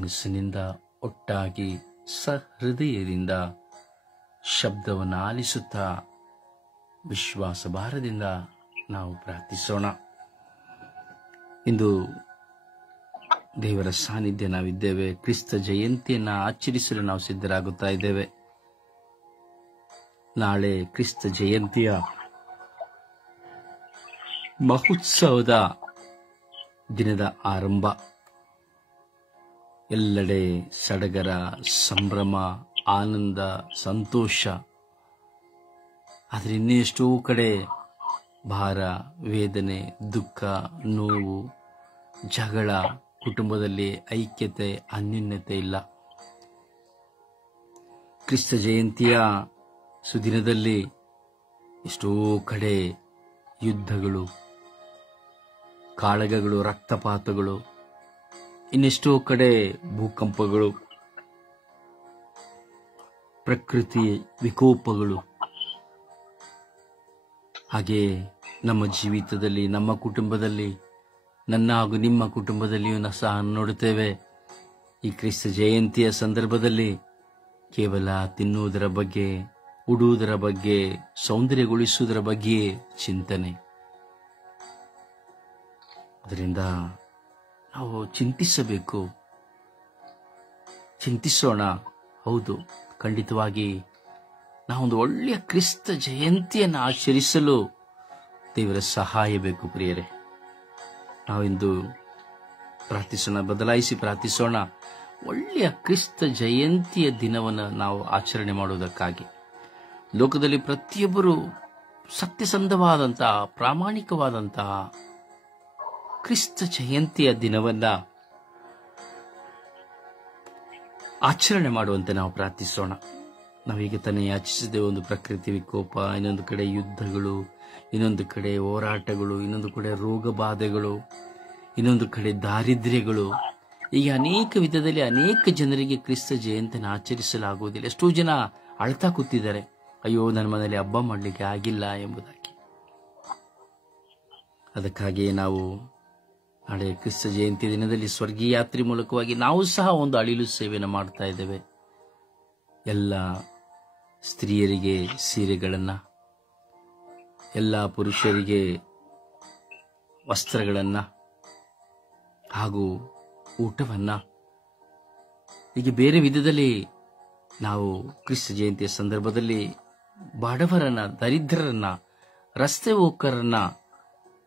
ಮನಸ್ಸಿನಿಂದ ಒಟ್ಟಾಗಿ ಸಹೃದಯದಿಂದ ಶಬ್ದವನ್ನು ಆಲಿಸುತ್ತಾ ವಿಶ್ವಾಸ ಭಾರದಿಂದ ನಾವು ಪ್ರಾರ್ಥಿಸೋಣ. ಇಂದು ದೇವರ ಸಾನ್ನಿಧ್ಯ ನಾವಿದ್ದೇವೆ. ಕ್ರಿಸ್ತ ಜಯಂತಿಯನ್ನು ಆಚರಿಸಲು ನಾವು ಸಿದ್ಧರಾಗುತ್ತಾ ಇದ್ದೇವೆ. ನಾಳೆ ಕ್ರಿಸ್ತ ಜಯಂತಿಯ ಮಹೋತ್ಸವದ ದಿನದ ಆರಂಭ. ಎಲ್ಲೆಡೆ ಸಡಗರ, ಸಂಭ್ರಮ, ಆನಂದ, ಸಂತೋಷ. ಆದರೆ ಇನ್ನೂ ಎಷ್ಟೋ ಕಡೆ ಭಾರ, ವೇದನೆ, ದುಃಖ, ನೋವು, ಜಗಳ, ಕುಟುಂಬದಲ್ಲಿ ಐಕ್ಯತೆ, ಅನ್ಯೋನ್ಯತೆ ಇಲ್ಲ. ಕ್ರಿಸ್ತ ಜಯಂತಿಯ ಸುದಿನದಲ್ಲಿ ಎಷ್ಟೋ ಕಡೆ ಯುದ್ಧಗಳು, ಕಾಳಗಗಳು, ರಕ್ತಪಾತಗಳು, ಇನ್ನೆಷ್ಟೋ ಕಡೆ ಭೂಕಂಪಗಳು, ಪ್ರಕೃತಿ ವಿಕೋಪಗಳು. ಹಾಗೆ ನಮ್ಮ ಜೀವಿತದಲ್ಲಿ, ನಮ್ಮ ಕುಟುಂಬದಲ್ಲಿ, ನನ್ನ ಹಾಗೂ ನಿಮ್ಮ ಕುಟುಂಬದಲ್ಲಿಯೂ ಸಹ ನೋಡುತ್ತೇವೆ. ಈ ಕ್ರಿಸ್ತ ಜಯಂತಿಯ ಸಂದರ್ಭದಲ್ಲಿ ಕೇವಲ ತಿನ್ನುವುದರ ಬಗ್ಗೆ, ಉಡುವುದರ ಬಗ್ಗೆ, ಸೌಂದರ್ಯಗೊಳಿಸುವುದರ ಬಗ್ಗೆ ಚಿಂತನೆ. ಅದರಿಂದ ನಾವು ಚಿಂತಿಸಬೇಕು, ಚಿಂತಿಸೋಣ. ಹೌದು, ಖಂಡಿತವಾಗಿ ನಾವೊಂದು ಒಳ್ಳೆಯ ಕ್ರಿಸ್ತ ಜಯಂತಿಯನ್ನು ಆಚರಿಸಲು ದೇವರ ಸಹಾಯ ಬೇಕು ಪ್ರಿಯರೇ. ನಾವಿಂದು ಪ್ರಾರ್ಥಿಸೋಣ, ಬದಲಾಯಿಸಿ ಪ್ರಾರ್ಥಿಸೋಣ. ಒಳ್ಳೆಯ ಕ್ರಿಸ್ತ ಜಯಂತಿಯ ದಿನವನ್ನು ನಾವು ಆಚರಣೆ ಮಾಡುವುದಕ್ಕಾಗಿ ಲೋಕದಲ್ಲಿ ಪ್ರತಿಯೊಬ್ಬರು ಸತ್ಯಸಂಧವಾದಂತಹ, ಪ್ರಾಮಾಣಿಕವಾದಂತಹ ಕ್ರಿಸ್ತ ಜಯಂತಿಯ ದಿನವನ್ನ ಆಚರಣೆ ಮಾಡುವಂತೆ ನಾವು ಪ್ರಾರ್ಥಿಸೋಣ. ನಾವೀಗ ತಾನೇ ಯಾಚಿಸಿದ ಒಂದು ಪ್ರಕೃತಿ ವಿಕೋಪ, ಇನ್ನೊಂದು ಕಡೆ ಯುದ್ಧಗಳು, ಇನ್ನೊಂದು ಕಡೆ ಹೋರಾಟಗಳು, ಇನ್ನೊಂದು ಕಡೆ ರೋಗ ಬಾಧೆಗಳು, ಇನ್ನೊಂದು ಕಡೆ ದಾರಿದ್ರ್ಯಗಳು. ಈಗ ಅನೇಕ ವಿಧದಲ್ಲಿ ಅನೇಕ ಜನರಿಗೆ ಕ್ರಿಸ್ತ ಜಯಂತಿಯನ್ನು ಆಚರಿಸಲಾಗುವುದಿಲ್ಲ. ಎಷ್ಟೋ ಜನ ಅಳ್ತಾ ಕೂತಿದ್ದಾರೆ, ಅಯ್ಯೋ ನನ್ನ ಮನೆಯಲ್ಲಿ ಹಬ್ಬ ಮಾಡಲಿಕ್ಕೆ ಆಗಿಲ್ಲ ಎಂಬುದಾಗಿ. ಅದಕ್ಕಾಗಿ ನಾವು ನಾಳೆ ಕ್ರಿಸ್ತ ಜಯಂತಿ ದಿನದಲ್ಲಿ ಸ್ವರ್ಗೀಯ ಯಾತ್ರೆ ಮೂಲಕವಾಗಿ ನಾವು ಸಹ ಒಂದು ಅಳಿಲು ಸೇವೆಯನ್ನು ಮಾಡ್ತಾ ಇದ್ದೇವೆ. ಎಲ್ಲ ಸ್ತ್ರೀಯರಿಗೆ ಸೀರೆಗಳನ್ನು, ಎಲ್ಲ ಪುರುಷರಿಗೆ ವಸ್ತ್ರಗಳನ್ನು ಹಾಗೂ ಊಟವನ್ನು, ಹೀಗೆ ಬೇರೆ ವಿಧದಲ್ಲಿ ನಾವು ಕ್ರಿಸ್ತ ಜಯಂತಿಯ ಸಂದರ್ಭದಲ್ಲಿ ಬಡವರನ್ನ, ದರಿದ್ರರನ್ನ, ರಸ್ತೆ ಹೋಕರನ್ನ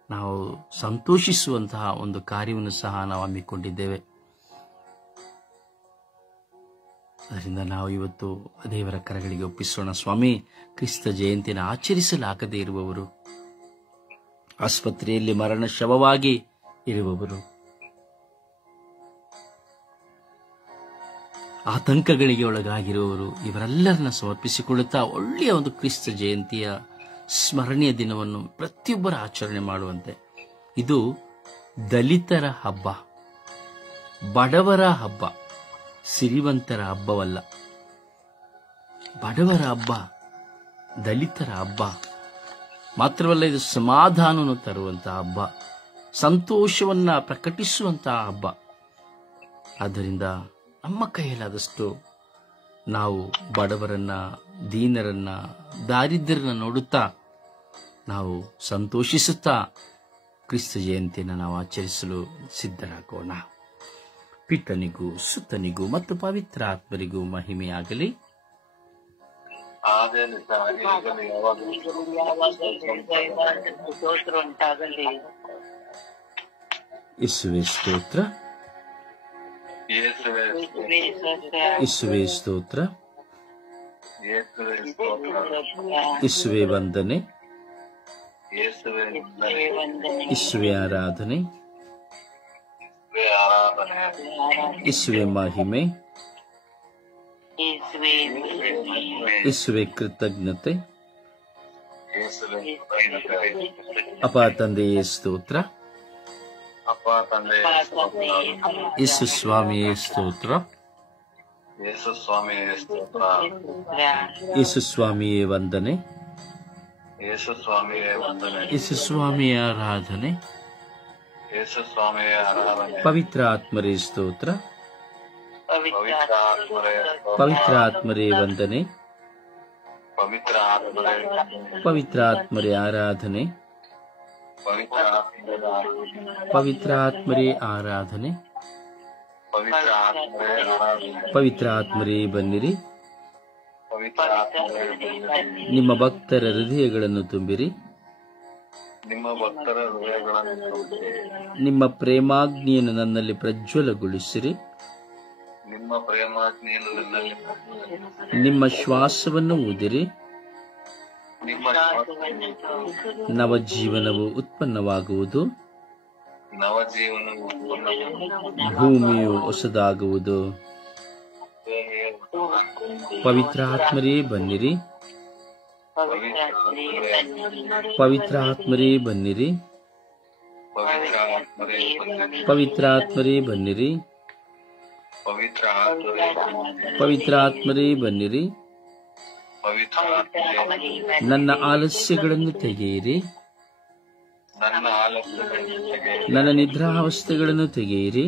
ನಾವು ಸಂತೋಷಿಸುವಂತಹ ಒಂದು ಕಾರ್ಯವನ್ನು ಸಹ ನಾವು ಹಮ್ಮಿಕೊಂಡಿದ್ದೇವೆ. ಅದರಿಂದ ನಾವು ಇವತ್ತು ದೇವರ ಕರಗಳಿಗೆ ಒಪ್ಪಿಸೋಣ. ಸ್ವಾಮಿ, ಕ್ರಿಸ್ತ ಜಯಂತಿಯನ್ನು ಆಚರಿಸಲಾಗದೇ ಇರುವವರು, ಆಸ್ಪತ್ರೆಯಲ್ಲಿ ಮರಣ ಶವವಾಗಿ ಇರುವವರು, ಆತಂಕಗಳಿಗೆ ಒಳಗಾಗಿರುವವರು, ಇವರೆಲ್ಲರನ್ನ ಸಮರ್ಪಿಸಿಕೊಳ್ಳುತ್ತಾ ಒಳ್ಳೆಯ ಒಂದು ಕ್ರಿಸ್ತ ಜಯಂತಿಯ ಸ್ಮರಣೀಯ ದಿನವನ್ನು ಪ್ರತಿಯೊಬ್ಬರ ಆಚರಣೆ ಮಾಡುವಂತೆ. ಇದು ದಲಿತರ ಹಬ್ಬ, ಬಡವರ ಹಬ್ಬ, ಸಿರಿವಂತರ ಹಬ್ಬವಲ್ಲ. ಬಡವರ ಹಬ್ಬ, ದಲಿತರ ಹಬ್ಬ ಮಾತ್ರವಲ್ಲ, ಇದು ಸಮಾಧಾನವನ್ನು ತರುವಂತಹ ಹಬ್ಬ, ಸಂತೋಷವನ್ನ ಪ್ರಕಟಿಸುವಂತಹ ಹಬ್ಬ. ಆದ್ದರಿಂದ ನಮ್ಮ ಕೈಯಲ್ಲಾದಷ್ಟು ನಾವು ಬಡವರನ್ನ, ದೀನರನ್ನ, ದಾರಿದ್ರ್ಯರನ್ನ ನೋಡುತ್ತಾ ನಾವು ಸಂತೋಷಿಸುತ್ತಾ ಕ್ರಿಸ್ತ ಜಯಂತಿಯನ್ನು ನಾವು ಆಚರಿಸಲು ಸಿದ್ಧರಾಗೋಣ. ಪಿತನಿಗೂ ಸುತನಿಗೂ ಮತ್ತು ಪವಿತ್ರ ಆತ್ಮರಿಗೂ ಮಹಿಮೆಯಾಗಲಿ. ಯೇಸುವೇ ಸ್ತೋತ್ರ, ಯೇಸುವೇ ಸ್ತೋತ್ರ, ಯೇಸುವೇ ವಂದನೆ, ಯೇಸುವೇ ಆರಾಧನೆ, ಯೇಸುವೇ ಮಹಿಮೆ, ಯೇಸುವೇ ಕೃತಜ್ಞತೆ. ಅಪ್ಪ ತಂದೆಯೇ ಸ್ತೋತ್ರ, ಯೇಸು ಸ್ವಾಮಿಯೇ ಸ್ತೋತ್ರ, ಯೇಸು ಸ್ವಾಮಿಯೇ ವಂದನೆ, ಯೇಸು ಸ್ವಾಮಿಯ ಆರಾಧನೆ, ಪವಿತ್ರ ಆತ್ಮರೇ ಸ್ತೋತ್ರ, ಪವಿತ್ರಾತ್ಮರೇ ವಂದನೆ, ಪವಿತ್ರಾತ್ಮರೇ ಆರಾಧನೆ, ಪವಿತ್ರಾತ್ಮರೇ ಆರಾಧನೆ, ಪವಿತ್ರಾತ್ಮರೇ ಬನ್ನಿರಿ. ನಿಮ್ಮ ಭಕ್ತರ ಹೃದಯಗಳನ್ನು ತುಂಬಿರಿ. ನಿಮ್ಮ ಪ್ರೇಮಾಗ್ನಿಯನ್ನು ನನ್ನಲ್ಲಿ ಪ್ರಜ್ವಲಗೊಳಿಸಿರಿ. ನಿಮ್ಮ ಶ್ವಾಸವನ್ನು ಊದಿರಿ. ನವಜೀವನವು ಉತ್ಪನ್ನವಾಗುವುದು. ಭೂಮಿಯು ಹೊಸದಾಗುವುದು. ಪವಿತ್ರಾತ್ಮರೇ ಬನ್ನಿರಿ. ಪವಿತ್ರಾತ್ಮರೇ ಬನ್ನಿರಿ. ಪವಿತ್ರಾತ್ಮರೇ ಬನ್ನಿರಿ. ಪವಿತ್ರಾತ್ಮರೇ ಬನ್ನಿರಿ. ನನ್ನ ಆಲಸ್ಯಗಳನ್ನು ತೆಗೆಯಿರಿ. ನನ್ನ ನಿದ್ರಾವಸ್ಥೆಗಳನ್ನು ತೆಗೆಯಿರಿ.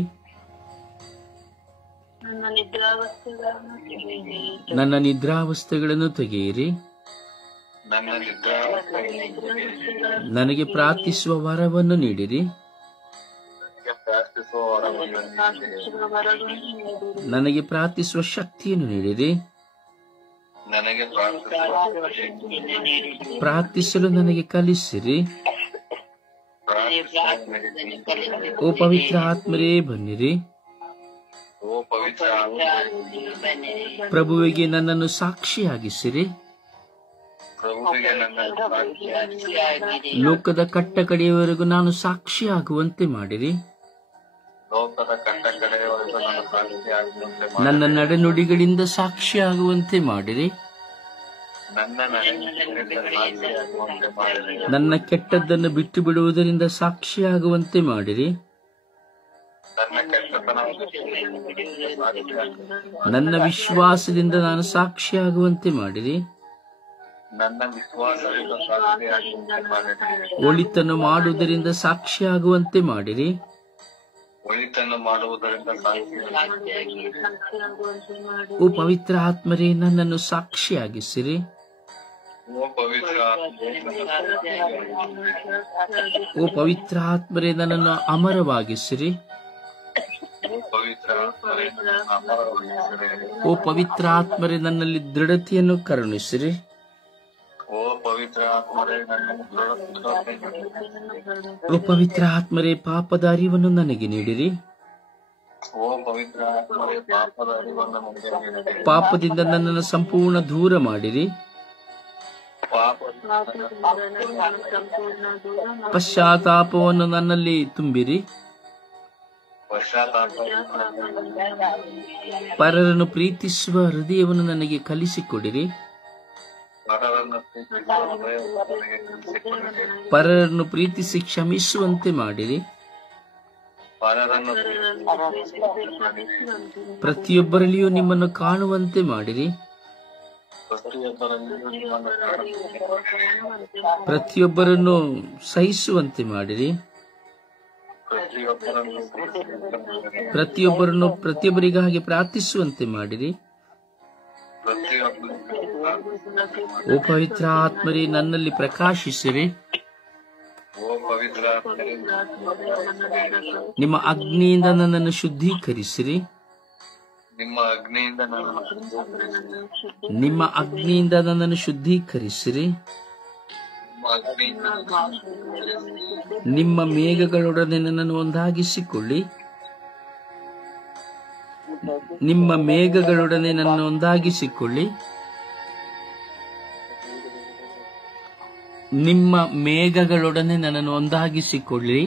ನನ್ನ ನಿದ್ರಾವಸ್ಥೆಗಳನ್ನು ತೆಗೆಯಿರಿ. ನನಗೆ ಪ್ರಾರ್ಥಿಸುವ ವರವನ್ನು ನೀಡಿರಿ. ನನಗೆ ಪ್ರಾರ್ಥಿಸುವ ಶಕ್ತಿಯನ್ನು ನೀಡಿರಿ. ಪ್ರಾರ್ಥಿಸಲು ನನಗೆ ಕಲಿಸಿರಿ. ಓ ಪವಿತ್ರ ಆತ್ಮರೇ ಬನ್ನಿರಿ. ಪ್ರಭುವಿಗೆ ನನ್ನನ್ನು ಸಾಕ್ಷಿಯಾಗಿಸಿರಿ. ಲೋಕದ ಕಟ್ಟ ಕಡೆಯವರೆಗೂ ನಾನು ಸಾಕ್ಷಿಯಾಗುವಂತೆ ಮಾಡಿರಿ. ನನ್ನ ನಡೆನುಡಿಗಳಿಂದ ಸಾಕ್ಷಿಯಾಗುವಂತೆ ಮಾಡಿರಿ. ನನ್ನ ಕೆಟ್ಟದ್ದನ್ನು ಬಿಟ್ಟು ಬಿಡುವುದರಿಂದ ಸಾಕ್ಷಿಯಾಗುವಂತೆ ಮಾಡಿರಿ. ನನ್ನ ವಿಶ್ವಾಸದಿಂದ ನಾನು ಸಾಕ್ಷಿಯಾಗುವಂತೆ ಮಾಡಿರಿ. ಒಳಿತನ್ನು ಮಾಡುವುದರಿಂದ ಸಾಕ್ಷಿಯಾಗುವಂತೆ ಮಾಡಿರಿ. ಓ ಪವಿತ್ರ ಆತ್ಮರೇ ನನ್ನನ್ನು ಸಾಕ್ಷಿಯಾಗಿಸಿರಿ. ಓ ಪವಿತ್ರ ಆತ್ಮರೇ ನನ್ನನ್ನು ಅಮರವಾಗಿಸಿರಿ. ಓ ಪವಿತ್ರ ಆತ್ಮರೇ ನನ್ನಲ್ಲಿ ದೃಢತೆಯನ್ನು ಕರುಣಿಸಿರಿ. ಓ ಪವಿತ್ರ ಆತ್ಮರೇ ಪಾಪದ ಅರಿವನ್ನು ನನಗೆ ನೀಡಿರಿ. ಪಾಪದಿಂದ ನನ್ನನ್ನು ಸಂಪೂರ್ಣ ದೂರ ಮಾಡಿರಿ. ಪಶ್ಚಾತ್ತಾಪವನ್ನು ನನ್ನಲ್ಲಿ ತುಂಬಿರಿ. ಪರರನ್ನು ಪ್ರೀತಿಸುವ ಹೃದಯವನ್ನು ನನಗೆ ಕಲಿಸಿಕೊಡಿರಿ. ಪರರನ್ನು ಪ್ರೀತಿಸಿ ಕ್ಷಮಿಸುವಂತೆ ಮಾಡಿರಿ. ಪ್ರತಿಯೊಬ್ಬರಲ್ಲಿಯೂ ನಿಮ್ಮನ್ನು ಕಾಣುವಂತೆ ಮಾಡಿರಿ. ಪ್ರತಿಯೊಬ್ಬರನ್ನು ಸಹಿಸುವಂತೆ ಮಾಡಿರಿ. ಪ್ರತಿಯೊಬ್ಬರಿಗಾಗಿ ಪ್ರಾರ್ಥಿಸುವಂತೆ ಮಾಡಿರಿ. ಓ ಪವಿತ್ರ ಆತ್ಮರೇ ನನ್ನಲ್ಲಿ ಪ್ರಕಾಶಿಸಿರಿ. ನಿಮ್ಮ ಅಗ್ನಿಯಿಂದ ನನ್ನನ್ನು ಶುದ್ಧೀಕರಿಸಿರಿ. ನಿಮ್ಮ ಅಗ್ನಿಯಿಂದ ನನ್ನನ್ನು ಶುದ್ಧೀಕರಿಸಿರಿ. ನಿಮ್ಮ ಮೇಘಗಳೊಡನೆ ನನ್ನನ್ನು ಒಂದಾಗಿಸಿಕೊಳ್ಳಿ. ನಿಮ್ಮ ಮೇಘಗಳೊಡನೆ ನನ್ನನ್ನು ಒಂದಾಗಿಸಿಕೊಳ್ಳಿ. ನಿಮ್ಮ ಮೇಘಗಳೊಡನೆ ನನ್ನನ್ನು ಒಂದಾಗಿಸಿಕೊಳ್ಳಿ.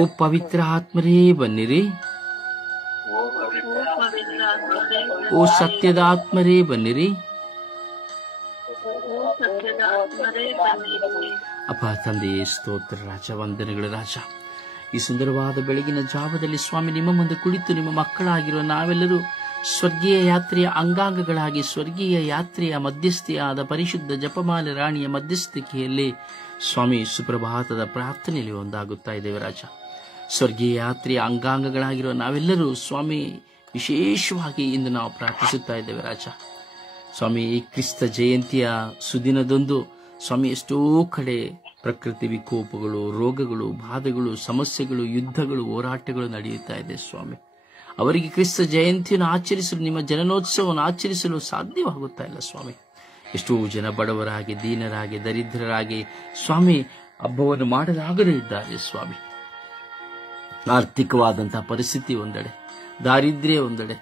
ಓ ಪವಿತ್ರ ಆತ್ಮರೇ ಬನ್ನಿರಿ. ಓ ಸತ್ಯದ ಆತ್ಮರೇ ಬನ್ನಿರಿ. ಅಪ್ಪ ತಂದೆಯೇ ಸ್ತೋತ್ರ ರಾಜ, ವಂದನೆಗಳ ರಾಜ. ಈ ಸುಂದರವಾದ ಬೆಳಗಿನ ಜಾವದಲ್ಲಿ ಸ್ವಾಮಿ ನಿಮ್ಮ ಮುಂದೆ ಕುಳಿತು ನಿಮ್ಮ ಮಕ್ಕಳಾಗಿರುವ ನಾವೆಲ್ಲರೂ ಸ್ವರ್ಗೀಯ ಯಾತ್ರೆಯ ಅಂಗಾಂಗಗಳಾಗಿ ಸ್ವರ್ಗೀಯ ಯಾತ್ರೆಯ ಮಧ್ಯಸ್ಥೆಯಾದ ಪರಿಶುದ್ಧ ಜಪಮಾಲೆ ರಾಣಿಯ ಮಧ್ಯಸ್ಥಿಕೆಯಲ್ಲಿ ಸ್ವಾಮಿ ಸುಪ್ರಭಾತದ ಪ್ರಾರ್ಥನೆಯಲ್ಲಿ ಒಂದಾಗುತ್ತಾ ಇದ್ದೇವೆ ರಾಜ. ಸ್ವರ್ಗೀಯ ಯಾತ್ರೆಯ ಅಂಗಾಂಗಗಳಾಗಿರುವ ನಾವೆಲ್ಲರೂ ಸ್ವಾಮಿ ವಿಶೇಷವಾಗಿ ಇಂದು ನಾವು ಪ್ರಾರ್ಥಿಸುತ್ತಾ ಇದ್ದೇವೆ ರಾಜ. ಸ್ವಾಮಿ, ಈ ಕ್ರಿಸ್ತ ಜಯಂತಿಯ ಸುದಿನದಂದು ಸ್ವಾಮಿ ಎಷ್ಟೋ ಕಡೆ ಪ್ರಕೃತಿ ವಿಕೋಪಗಳು, ರೋಗಗಳು, ಬಾಧೆಗಳು, ಸಮಸ್ಯೆಗಳು, ಯುದ್ಧಗಳು, ಹೋರಾಟಗಳು ನಡೆಯುತ್ತಾ ಇದೆ ಸ್ವಾಮಿ. ಅವರಿಗೆ ಕ್ರಿಸ್ತ ಜಯಂತಿಯನ್ನು ಆಚರಿಸಲು, ನಿಮ್ಮ ಜನನೋತ್ಸವವನ್ನು ಆಚರಿಸಲು ಸಾಧ್ಯವಾಗುತ್ತಾ ಇಲ್ಲ ಸ್ವಾಮಿ. ಎಷ್ಟೋ ಜನ ಬಡವರಾಗಿ, ದೀನರಾಗಿ, ದರಿದ್ರರಾಗಿ ಸ್ವಾಮಿ ಹಬ್ಬವನ್ನು ಮಾಡಲಾಗದೇ ಇದ್ದಾರೆ ಸ್ವಾಮಿ. ಆರ್ಥಿಕವಾದಂತಹ ಪರಿಸ್ಥಿತಿ ಒಂದೆಡೆ, ದಾರಿದ್ರ್ಯ ಒಂದೆಡೆ,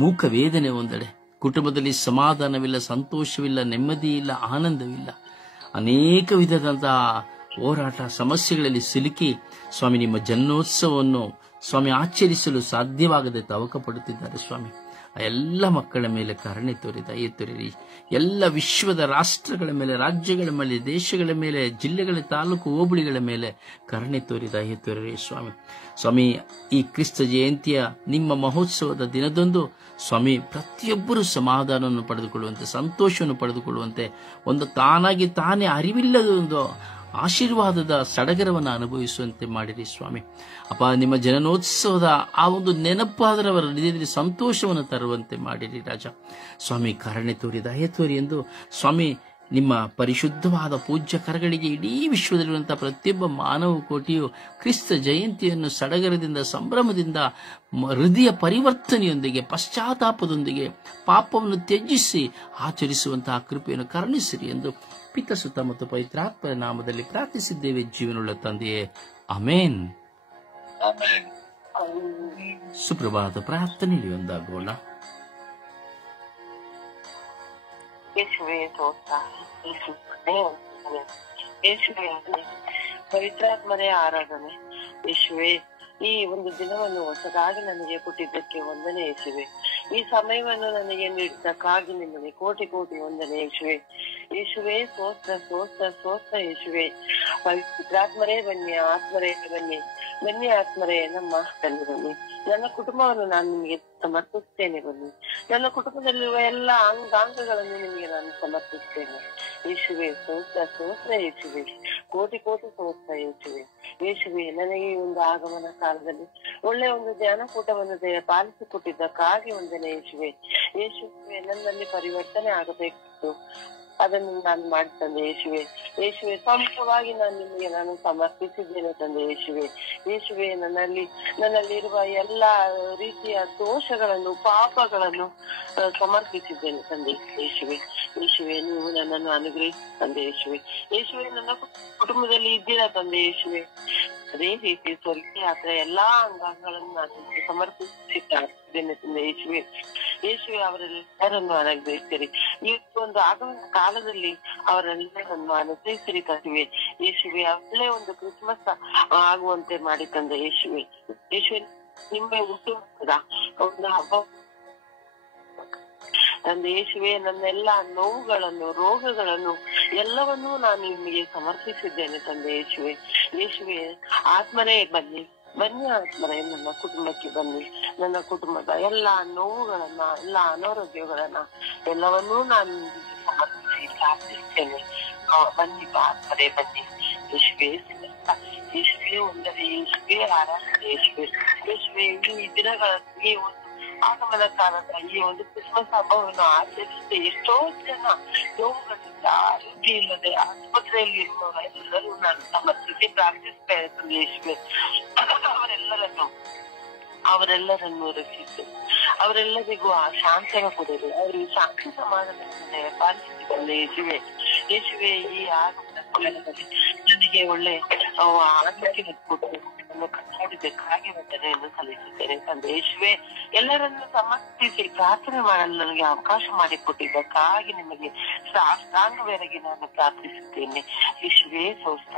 ಮೂಕ ವೇದನೆ ಒಂದೆಡೆ, ಕುಟುಂಬದಲ್ಲಿ ಸಮಾಧಾನವಿಲ್ಲ, ಸಂತೋಷವಿಲ್ಲ, ನೆಮ್ಮದಿ ಇಲ್ಲ, ಆನಂದವಿಲ್ಲ, ಅನೇಕ ವಿಧದಂತಹ ಹೋರಾಟ ಸಮಸ್ಯೆಗಳಲ್ಲಿ ಸಿಲುಕಿ ಸ್ವಾಮಿ ನಿಮ್ಮ ಜನ್ಮೋತ್ಸವವನ್ನು ಸ್ವಾಮಿ ಆಚರಿಸಲು ಸಾಧ್ಯವಾಗದೆ ತವಕ ಪಡುತ್ತಿದ್ದಾರೆ ಸ್ವಾಮಿ. ಆ ಎಲ್ಲ ಮಕ್ಕಳ ಮೇಲೆ ಕರುಣೆ ತೋರಿರಿ. ಎಲ್ಲ ವಿಶ್ವದ ರಾಷ್ಟ್ರಗಳ ಮೇಲೆ, ರಾಜ್ಯಗಳ ಮೇಲೆ, ದೇಶಗಳ ಮೇಲೆ, ಜಿಲ್ಲೆಗಳ, ತಾಲೂಕು, ಹೋಬಳಿಗಳ ಮೇಲೆ ಕರುಣೆ ತೋರಿರಿ ಸ್ವಾಮಿ. ಸ್ವಾಮಿ, ಈ ಕ್ರಿಸ್ತ ಜಯಂತಿಯ ನಿಮ್ಮ ಮಹೋತ್ಸವದ ದಿನದಂದು ಸ್ವಾಮಿ ಪ್ರತಿಯೊಬ್ಬರೂ ಸಮಾಧಾನವನ್ನು ಪಡೆದುಕೊಳ್ಳುವಂತೆ, ಸಂತೋಷವನ್ನು ಪಡೆದುಕೊಳ್ಳುವಂತೆ, ಒಂದು ತಾನಾಗಿ ತಾನೇ ಅರಿವಿಲ್ಲದ ಒಂದು ಆಶೀರ್ವಾದದ ಸಡಗರವನ್ನು ಅನುಭವಿಸುವಂತೆ ಮಾಡಿರಿ ಸ್ವಾಮಿ. ಅಪ್ಪ, ನಿಮ್ಮ ಜನನೋತ್ಸವದ ಆ ಒಂದು ನೆನಪಾದರವರ ಹೃದಯದಲ್ಲಿ ಸಂತೋಷವನ್ನು ತರುವಂತೆ ಮಾಡಿರಿ ರಾಜ. ಸ್ವಾಮಿ, ಕರುಣೆ ತೋರಿ, ದಯೆ ತೋರಿ ಎಂದು ಸ್ವಾಮಿ ನಿಮ್ಮ ಪರಿಶುದ್ಧವಾದ ಪೂಜ್ಯ ಕರಗಳಿಗೆ ಇಡೀ ವಿಶ್ವದಲ್ಲಿರುವಂತಹ ಪ್ರತಿಯೊಬ್ಬ ಮಾನವ ಕೋಟಿಯು ಕ್ರಿಸ್ತ ಜಯಂತಿಯನ್ನು ಸಡಗರದಿಂದ, ಸಂಭ್ರಮದಿಂದ, ಹೃದಯ ಪರಿವರ್ತನೆಯೊಂದಿಗೆ, ಪಶ್ಚಾತ್ತಾಪದೊಂದಿಗೆ, ಪಾಪವನ್ನು ತ್ಯಜಿಸಿ ಆಚರಿಸುವಂತಹ ಕೃಪೆಯನ್ನು ಕರುಣಿಸಿರಿ ಎಂದು ಪಿತ, ಸುತ ಮತ್ತು ಪವಿತ್ರಾತ್ಮರ ನಾಮದಲ್ಲಿ ಪ್ರಾರ್ಥಿಸಿದ್ದೇವೆ ಜೀವನುಳ್ಳ ತಂದೆಯೇ, ಆಮೇನ್. ಸುಪ್ರಭಾತ ಪ್ರಾರ್ಥನೆಯಲ್ಲಿ ಒಂದಾಗೋಣ. ಪವಿತ್ರಾತ್ಮರೇ ಆರಾಧನೆ. ಯೇಸುವೆ, ಈ ಒಂದು ದಿನವನ್ನು ಹೊಸದಾಗಿ ನನಗೆ ಕೊಟ್ಟಿದ್ದಕ್ಕೆ ವಂದನೆ ಯೇಸುವೆ. ಈ ಸಮಯವನ್ನು ನನಗೆ ನೀಡಿದ್ದಕ್ಕಾಗಿ ನಿಮಗೆ ಕೋಟಿ ಕೋಟಿ ವಂದನೆ ಯೇಸುವೆ. ಯೇಸುವೆ, ಸ್ತೋತ್ರ ಸ್ತೋತ್ರ ಸ್ತೋತ್ರ ಯೇಸುವೆ. ಪವಿತ್ರಾತ್ಮರೇ ಬನ್ನಿ, ಆತ್ಮರೇ ಬನ್ನಿ, ಬನ್ನಿ ಆತ್ಮರೇ ನಮ್ಮ ತಂದೆ ಬನ್ನಿ. ನನ್ನ ಕುಟುಂಬವನ್ನು ನಾನು ನಿಮಗೆ ಸಮರ್ಪಿಸ್ತೇನೆ ಬನ್ನಿ. ನನ್ನ ಕುಟುಂಬದಲ್ಲಿರುವ ಎಲ್ಲ ಅಂಗಾಂಗಗಳನ್ನು ನಿಮಗೆ ನಾನು ಸಮರ್ಪಿಸ್ತೇನೆ ಯೇಸುವೆ. ಸ್ತೋತ್ರ ಸ್ತೋತ್ರ ಯೇಸುವೆ. ಕೋಟಿ ಕೋಟಿ ಸ್ತೋತ್ರ ಯೇಸುವೆ. ಯೇಸುವೆ, ನನಗೆ ಈ ಒಂದು ಆಗಮನ ಕಾಲದಲ್ಲಿ ಒಳ್ಳೆ ಒಂದು ಧ್ಯಾನಕೂಟವನ್ನು ಪಾಲಿಸಿಕೊಟ್ಟಿದ್ದಕ್ಕಾಗಿ ವಂದನೆ ಯೇಸುವೆ. ಯೇಸುವೆ, ನನ್ನಲ್ಲಿ ಪರಿವರ್ತನೆ ಆಗಬೇಕಿತ್ತು, ಅದನ್ನು ನಾನು ಮಾಡಿ ತಂದೆ ಯೇಸುವೆ. ಯೇಸುವೆ, ಸಂಪೂರ್ಣವಾಗಿ ನಾನು ಸಮರ್ಪಿಸಿದ್ದೇನೆ ತಂದೆ ಯೇಸುವೆ. ಯೇಸುವೆ, ನನ್ನಲ್ಲಿರುವ ಎಲ್ಲ ರೀತಿಯ ದೋಷಗಳನ್ನು, ಪಾಪಗಳನ್ನು ಸಮರ್ಪಿಸಿದ್ದೇನೆ ತಂದೆ ಯೇಸುವೆ. ಯೇಸುವೆ, ನೀವು ನನ್ನನ್ನು ಅನುಗ್ರಹಿಸಿ ತಂದೆ ಯೇಸುವೆ. ಯೇಸುವೆ, ನನ್ನ ಕುಟುಂಬದಲ್ಲಿ ಇದ್ದೀರಾ ತಂದೆ ಯೇಸುವೆ. ಅದೇ ರೀತಿ ಸ್ವರ್ಗೀಯ ಯಾತ್ರೆ ಎಲ್ಲಾ ಅಂಗಾಂಗಗಳನ್ನು ನಾನು ಸಮರ್ಪಿಸಿದ್ದೇನೆ ತಂದೆ ಯೇಸುವೆ. ಯೇಸುವೆ, ಅವರೆಲ್ಲರನ್ನು ಅನುಗ್ರಹಿಸಿರಿ. ಈ ಒಂದು ಆಗಮನ ಕಾಲದಲ್ಲಿ ಅವರೆಲ್ಲರನ್ನು ಅನುಗ್ರಹಿಸಿರಿ ತಂದೆ ಯೇಸುವೆ. ಅವಳೇ ಒಂದು ಕ್ರಿಸ್ಮಸ್ ಆಗುವಂತೆ ಮಾಡಿ ತಂದೆ ಯೇಸುವೆ. ಯೇಸುವೆ, ನಿಮ್ಮ ಹುಟ್ಟುಹಬ್ಬದ ಒಂದು ಹಬ್ಬ ತಂದೆ ಯೇಸುವೆ. ನನ್ನೆಲ್ಲ ನೋವುಗಳನ್ನು, ರೋಗಗಳನ್ನು ಎಲ್ಲವನ್ನೂ ನಾನು ನಿಮಗೆ ಸಮರ್ಪಿಸಿದ್ದೇನೆ ತಂದೆ ಯೇಸುವೆ. ಯೇಸುವೆ, ಆತ್ಮರೇ ಬನ್ನಿ, ಬನ್ನಿ ಆತ್ಮರೇ, ನನ್ನ ಕುಟುಂಬಕ್ಕೆ ಬನ್ನಿ. ನನ್ನ ಕುಟುಂಬದ ಎಲ್ಲಾ ನೋವುಗಳನ್ನ, ಎಲ್ಲಾ ಅನಾರೋಗ್ಯಗಳನ್ನ ಎಲ್ಲವನ್ನೂ ನಾನು ಸಮರ್ಪಿಸಿ ಪ್ರಾರ್ಥಿಸ್ತೇನೆ. ಬನ್ನಿ ಆತ್ಮರೇ ಬನ್ನಿ ಯೇಸುವೆ. ಯೇಸುವೆ ಒಂದರೆ ಯೇಸುವೆ ಆರಾಧನೆ ಯೇಸುವೆ. ಯೇಸುವೆ, ಈ ದಿನಗಳಲ್ಲಿ ಈ ಒಂದು ಆಗಮನ ಕಾಲದ ಈ ಒಂದು ಕ್ರಿಸ್ಮಸ್ ಹಬ್ಬವನ್ನು ಆಚರಿಸಿ ಎಷ್ಟೋ ಜನ ನೋವುಗಳಿಂದ, ಆರೋಗ್ಯ ಇಲ್ಲದೆ ಆಸ್ಪತ್ರೆಯಲ್ಲಿ ಇರುವವರೆಲ್ಲರೂ ನಾನು ಸಮರ್ಪಿಸಿ ಪ್ರಾರ್ಥಿಸ್ತಾ ಇರ್ತೇನೆ ಯೇಸುವೆ. ಅವರೆಲ್ಲರನ್ನು ರಕ್ಷಿಸಿ, ಅವರೆಲ್ಲರಿಗೂ ಆ ಶಾಂತಿಯ ಕೊಡಲಿ, ಅವರಿಗೆ ಶಾಂತಿ ಸಮಾಧಾನವನ್ನು ಪಾಲಿಸಿಕೊಂಡೆ ಯೇಸುವೆ. ಯೇಸುವೆ, ಈ ಆಗಮನ ಕಾಲದಲ್ಲಿ ನನಗೆ ಒಳ್ಳೆ ಆರೋಗ್ಯ ಕೊಟ್ಟು ನೋಡಿದ್ದಕ್ಕಾಗಿ ವಂದನೆಯನ್ನು ಸಲ್ಲಿಸುತ್ತೇನೆ ತಂದೆ ಯೇಸುವೆ. ಎಲ್ಲರನ್ನು ಸಮರ್ಪಿಸಿ ಪ್ರಾರ್ಥನೆ ಮಾಡಲು ನನಗೆ ಅವಕಾಶ ಮಾಡಿಕೊಟ್ಟಿದ್ದಕ್ಕಾಗಿ ನಿಮಗೆ ಸಾಷ್ಟಾಂಗವರೆಗೆ ನಾನು ಪ್ರಾರ್ಥಿಸುತ್ತೇನೆ ಯೇಸುವೆ. ಸ್ತೋತ್ರ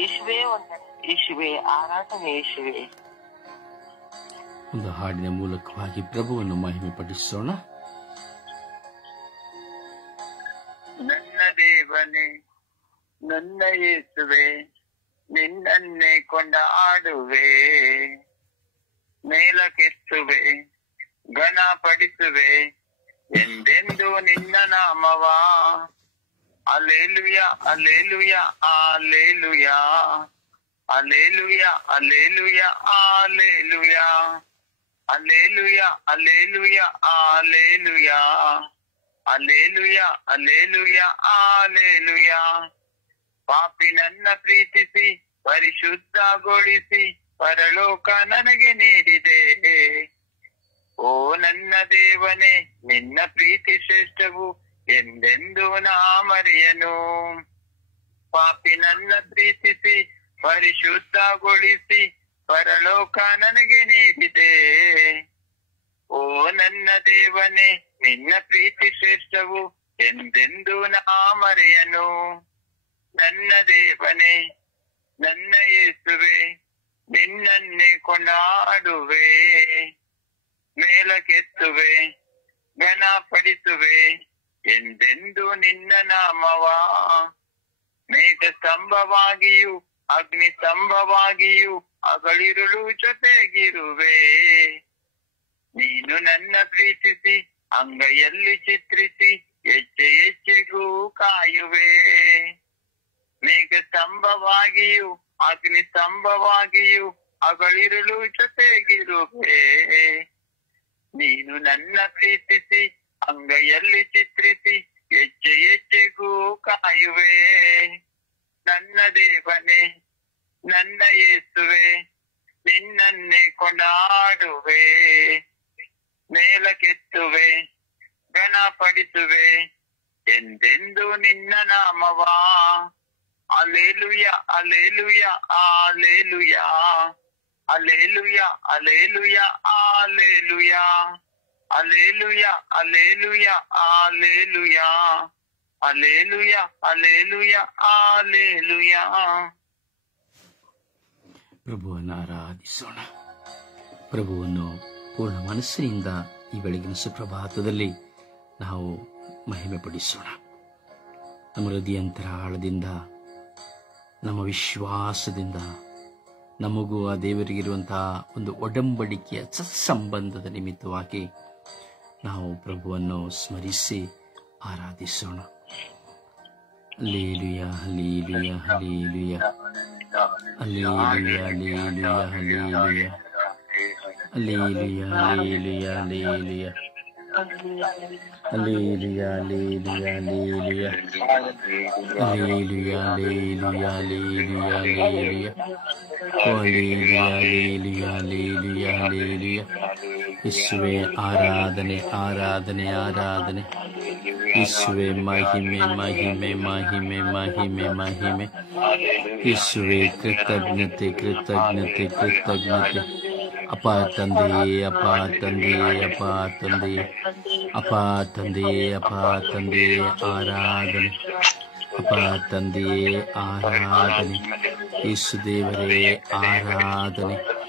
ಯೇಸುವೆ, ವಂದನೆ ಯೇಸುವೆ, ಆರಾಧನೆ ಯೇಸುವೆ. ಒಂದು ಹಾಡಿನ ಮೂಲಕವಾಗಿ ಪ್ರಭುವನ್ನು ಮಹಿಮೆ ಪಡಿಸೋಣ. ನನ್ನ ದೇವನೇ, ನನ್ನ ಯೇಸುವೆ, ನಿನ್ನನ್ನೇ ಕೊಂಡಾಡುವೆ, ಮೇಲಕ್ಕೆತ್ತುವೆ, ಘನಪಡಿಸುವೆ ಎಂದೆಂದು ನಿನ್ನ ನಾಮವ. ಅಲ್ಲೇಲುಯ, ಅಲ್ಲೇಲುಯ, ಅಲ್ಲೇಲುಯ. ಅಲ್ಲೇಲುಯ ಅಲ್ಲೇಲುಯ ಅಲ್ಲೇಲುಯ ಅಲ್ಲೇಲುಯ ಅಲ್ಲೇಲುಯ ಅಲ್ಲೇಲುಯ ಅಲ್ಲೇಲುಯ ಅಲ್ಲೇಲುಯ ಅಲ್ಲೇಲುಯ. ಪಾಪಿ ನನ್ನ ಪ್ರೀತಿಸಿ ಪರಿಶುದ್ಧಗೊಳಿಸಿ ಪರಲೋಕ ನನಗೆ ನೀಡಿದೆ. ಓ ನನ್ನ ದೇವನೇ, ನಿನ್ನ ಪ್ರೀತಿ ಶ್ರೇಷ್ಠವು ಎಂದೆಂದು ನಾ ಮರೆಯನು. ಪಾಪಿ ನನ್ನ ಪ್ರೀತಿಸಿ ಪರಿಶುದ್ಧಗೊಳಿಸಿ ಪರಲೋಕ ನನಗೆ ನೀಡಿದೆ. ಓ ನನ್ನ ದೇವನೇ, ನಿನ್ನ ಪ್ರೀತಿ ಶ್ರೇಷ್ಠವು ಎಂದೆಂದು ನಾ ಮರೆಯನು. ನನ್ನ ದೇವನೇ, ನನ್ನ ಯೇಸುವೆ, ನಿನ್ನನ್ನೇ ಕೊಂಡಾಡುವೆ. ಮೇಲಕ್ಕೆತ್ತುವೆ, ಘನಪಡಿಸುವೆ ಎಂದೆಂದು ನಿನ್ನ ನಾಮವ. ಮೇಘ ಸ್ತಂಭವಾಗಿಯೂ ಅಗ್ನಿ ಸ್ತಂಭವಾಗಿಯೂ ಹಗಲಿರುಳು ಜೊತೆಗಿರುವೆ. ನೀನು ನನ್ನ ಪ್ರೀತಿಸಿ ಅಂಗೈಯಲ್ಲಿ ಚಿತ್ರಿಸಿ ಹೆಜ್ಜೆ ಹೆಜ್ಜೆಗೂ ಕಾಯುವೆ. ಮೇಘ ಸ್ತಂಭವಾಗಿಯೂ ಅಗ್ನಿ ಸ್ತಂಭವಾಗಿಯೂ ಹಗಲಿರುಳು ಜೊತೆಗಿರುವೆ. ನೀನು ನನ್ನ ಪ್ರೀತಿಸಿ ಅಂಗೈಯಲ್ಲಿ ಚಿತ್ರಿಸಿ ಹೆಜ್ಜೆ ಹೆಜ್ಜೆಗೂ ಕಾಯುವೆ. ನನ್ನ ದೇವನೇ, ನನ್ನ ಯೇಸುವೆ, ನಿನ್ನನ್ನೇ ಕೊಂಡಾಡುವೆ. ಮೇಲಕ್ಕೆತ್ತುವೆ, ಘನಪಡಿಸುವೆ ಎಂದೆಂದು ನಿನ್ನ ನಾಮವ. ಅಲ್ಲೇಲುಯ ಅಲ್ಲೇಲುಯ ಅಲ್ಲೇಲುಯ ಅಲ್ಲೇಲುಯ ಅಲ್ಲೇಲುಯ ಅಲ್ಲೇಲುಯ ಅಲ್ಲೇಲುಯ ಅಲ್ಲೇಲುಯ ಅಲ್ಲೇಲುಯ ಅಲ್ಲೇಲುಯ ಅಲ್ಲೇಲುಯ ಅಲ್ಲೇಲುಯ. ಪ್ರಭುವನ್ನು ಆರಾಧಿಸೋಣ. ಪ್ರಭುವನ್ನು ಪೂರ್ಣ ಮನಸ್ಸಿನಿಂದ ಈ ಬೆಳಗಿನ ಸುಪ್ರಭಾತದಲ್ಲಿ ನಾವು ಮಹಿಮೆ ಪಡಿಸೋಣ. ನಮ್ಮ ಹೃದಯಾಂತರಾಳದಿಂದ, ನಮ್ಮ ವಿಶ್ವಾಸದಿಂದ ನಮಗೂ ಆ ದೇವರಿಗಿರುವಂತಹ ಒಂದು ಒಡಂಬಡಿಕೆಯ ಸತ್ಸಂಬಂಧದ ನಿಮಿತ್ತವಾಗಿ ನಾವು ಪ್ರಭುವನ್ನು ಸ್ಮರಿಸಿ ಆರಾಧಿಸೋಣ. Hallelujah hallelujah hallelujah hallelujah hallelujah hallelujah hallelujah hallelujah hallelujah Hallelujah, hallelujah, hallelujah. Hallelujah, hallelujah, hallelujah, hallelujah. Hallelujah, hallelujah, hallelujah, hallelujah. ಯೇಸುವೇ ಆರಾಧನೆ, ಆರಾಧನೆ, ಆರಾಧನೆ. ಯೇಸುವೇ ಮಹಿಮೆ, ಮಹಿಮೆ, ಮಹಿಮೆ, ಮಹಿಮೆ, ಮಹಿಮೆ. ಯೇಸುವೇ ಕೃತಜ್ಞತೆ, ಕೃತಜ್ಞತೆ, ಕೃತಜ್ಞತೆ. ಅಪ್ಪ ತಂದೆಯೇ, ಅಪ್ಪ ತಂದೆಯೇ, ಅಪ್ಪ ತಂದೆಯೇ, ಅಪ್ಪ ತಂದೆಯೇ, ಅಪ್ಪ ತಂದೆಯೇ ಆರಾಧನೆ. ಅಪ್ಪ ತಂದೆಯೇ ಆರಾಧನೆ. ಯೇಸು ದೇವರೇ ಆರಾಧನೆ.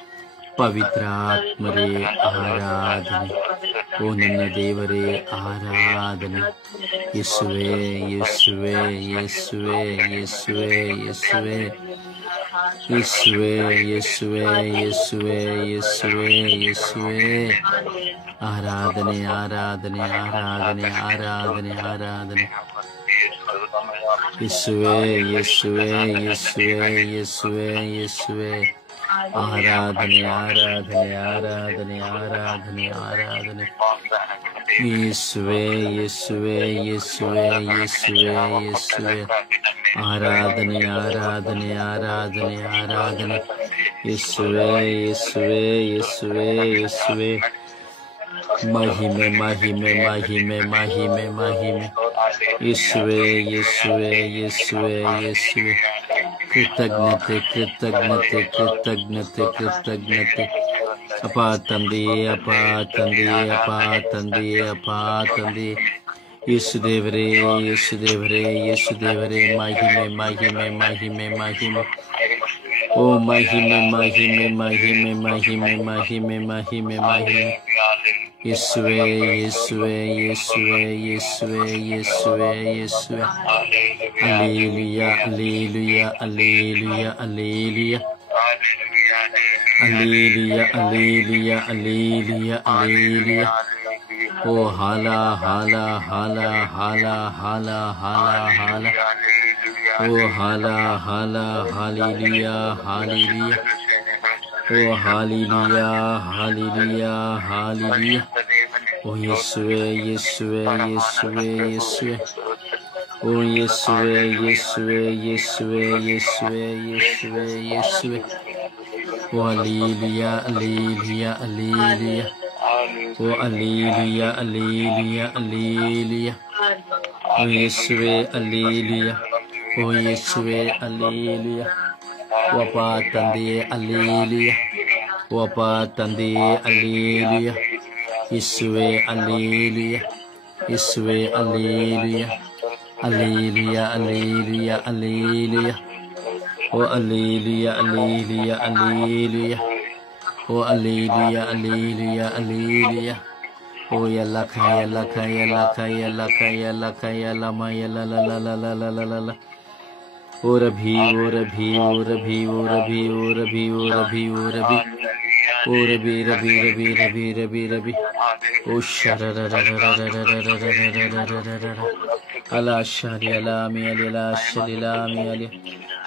ಪವಿತ್ರಾತ್ಮರೇ ಆರಾಧನೆ. ಓ ನನ್ನ ದೇವರೇ ಆರಾಧನೆ. ಯೇಸುವೇ, ಯೇಸುವೇ, ಯೇಸುವೇ, ಯೇಸುವೇ, ಯೇಸುವೇ, ಯೇಸುವೇ, ಯೇಸುವೇ, ಯೇಸುವೇ, ಯೇಸುವೇ, ಯೇಸುವೇ. ಆರಾಧನೆ, ಆರಾಧನೆ, ಆರಾಧನೆ, ಆರಾಧನೆ, ಆರಾಧನೆ. ಯೇಸುವೇ, ಯೇಸುವೇ, ಯೇಸುವೇ, ಯೇಸುವೇ, ಯೇಸುವೇ. ಆರಾಧನೆ, ಆರಾಧನೆ, ಆರಾಧನೆ, ಆರಾಧನೆ, ಆರಾಧನೆ. ಯೇಸುವೇ, ಯೇಸುವೇ, ಯೇಸುವೇ, ಯೇಸುವೇ, ಯೇಸುವೇ. ಆರಾಧನೆ, ಆರಾಧನೆ, ಆರಾಧನೆ, ಆರಾಧನೆ. ಯೇಸುವೇ, ಯೇಸುವೇ, ಯೇಸುವೇ, ಯೇಸುವೇ. ಮಹಿಮೆ, ಮಹಿಮೆ, ಮಹಿಮೆ, ಮಹಿಮೆ, ಮಹಿಮೆ. ಯೇಸುವೇ, ಯೇಸುವೇ, ಯೇಸುವೇ, ಯೇಸುವೇ. ಕೃತಜ್ಞತೆ, ಕೃತಜ್ಞತೆ, ಕೃತಜ್ಞತೆ, ಕೃತಜ್ಞತೆ. ಅಪ್ಪ ತಂದೆಯೇ, ಅಪ್ಪ ತಂದೆಯೇ, ಅಪ್ಪ ತಂದೆಯೇ, ಅಪ್ಪ ತಂದೆಯೇ. ಯೇಸು ದೇವರೇ, ಯೇಸು ದೇವರೇ, ಯೇಸು ದೇವರೇ. ಮಹಿಮೆ, ಮಹಿಮೆ, ಮಹಿಮೆ, ಮಹಿಮೆ. ಓ ಮಹಿಮೆ, ಮಹಿಮೆ, ಮಹಿಮೆ, ಮಹಿಮೆ, ಮಹಿಮೆ, ಮಹಿಮೆ, ಮಹಿಮೆ. ಯೇಸುವೇ, ಯೇಸುವೇ, ಯೇಸುವೇ, ಯೇಸುವೇ, ಯೇಸುವೇ, ಯೇಸುವೇ. Hallelujah, hallelujah, hallelujah, hallelujah. Hallelujah, hallelujah, hallelujah, hallelujah. ಓ ಹಾಲ, ಹಾಲ, ಹಾಲ, ಹಾಲ, ಹಾಲ, ಹಾಲ, ಹಾಲ. ಓ ಹಾಲಿಲಿಯಾ ಹಾಲಿಲಿಯಾ, ಓ ಹಾಲಿಲಿಯಾ ಹಾಲಿಲಿಯಾ ಹಾಲಿಲಿಯಾ. ಓ ಯೇಸುವೆ ಯೇಸುವೆ ಯೇಸುವೆ ಯೇಸುವೆ, ಓ ಯೇಸುವೆ ಯೇಸುವೆ ಯೇಸುವೆ ಯೇಸುವೆ ಯೇಸುವೆ ಯೇಸುವೆ. ಓ ಅಲೀಲಿಯಾ ಅಲೀಲಿಯಾ ಅಲೀಲಿಯಾ, ಓ ಅಲೀಲಿಯಾ ಅಲೀಲಿಯಾ ಅಲೀಲಿಯಾ. ಓ ಯೇಸುವೆ ಅಲೀಲಿಯಾ, ಓ ಯೇಸುವೆ ಅಲೀಲಿಯಾ. ಓ ಅಪ್ಪ ತಂದೆಯೇ ಅಲೀಲಿಯಾ, ಓ ಅಪ್ಪ ತಂದೆಯೇ ಅಲೀಲಿಯಾ. ಯೇಸುವೆ ಅಲೀಲಿಯಾ, ಯೇಸುವೆ ಅಲೀಲಿಯಾ, ಅಲೀಲಿಯಾ ಅಲೀಲಿಯಾ ಅಲೀಲಿಯಾ. ಓ ಅಲೀಲಿಯಾ ಅಲೀಲಿಯಾ ಅಲೀಲಿಯಾ, ಓ ಅಲೀಲಿಯಾ ಅಲೀಲಿಯಾ ಅಲೀಲಿಯಾ. ಓ ಯಲ್ಲಕ ಯಲ್ಲಕ ಯಲ್ಲಕ ಯಲ್ಲಕ ಯಲ್ಲಕ ಯಲ್ಲಮ ಯಲ್ಲಲಲಲಲಲಲಲ. ಓ ರಭಿ ಓ ರಭಿ ಓ ರಭಿ ಓ ರಭಿ ಓ ರಭಿ ಓ ರಭಿ ಓ ರಭಿ ಓ ರಭಿ ರಭಿ ರಭಿ ರಭಿ ರಭಿ ರಭಿ. ಓ ಶರರರರರರರರರರರರರರರರ ಅಲ ಶರಿ ಅಲಾಮಿ ಅಲಿ ಅಲ ಶಲಿಲಾಮಿ ಅಲಿ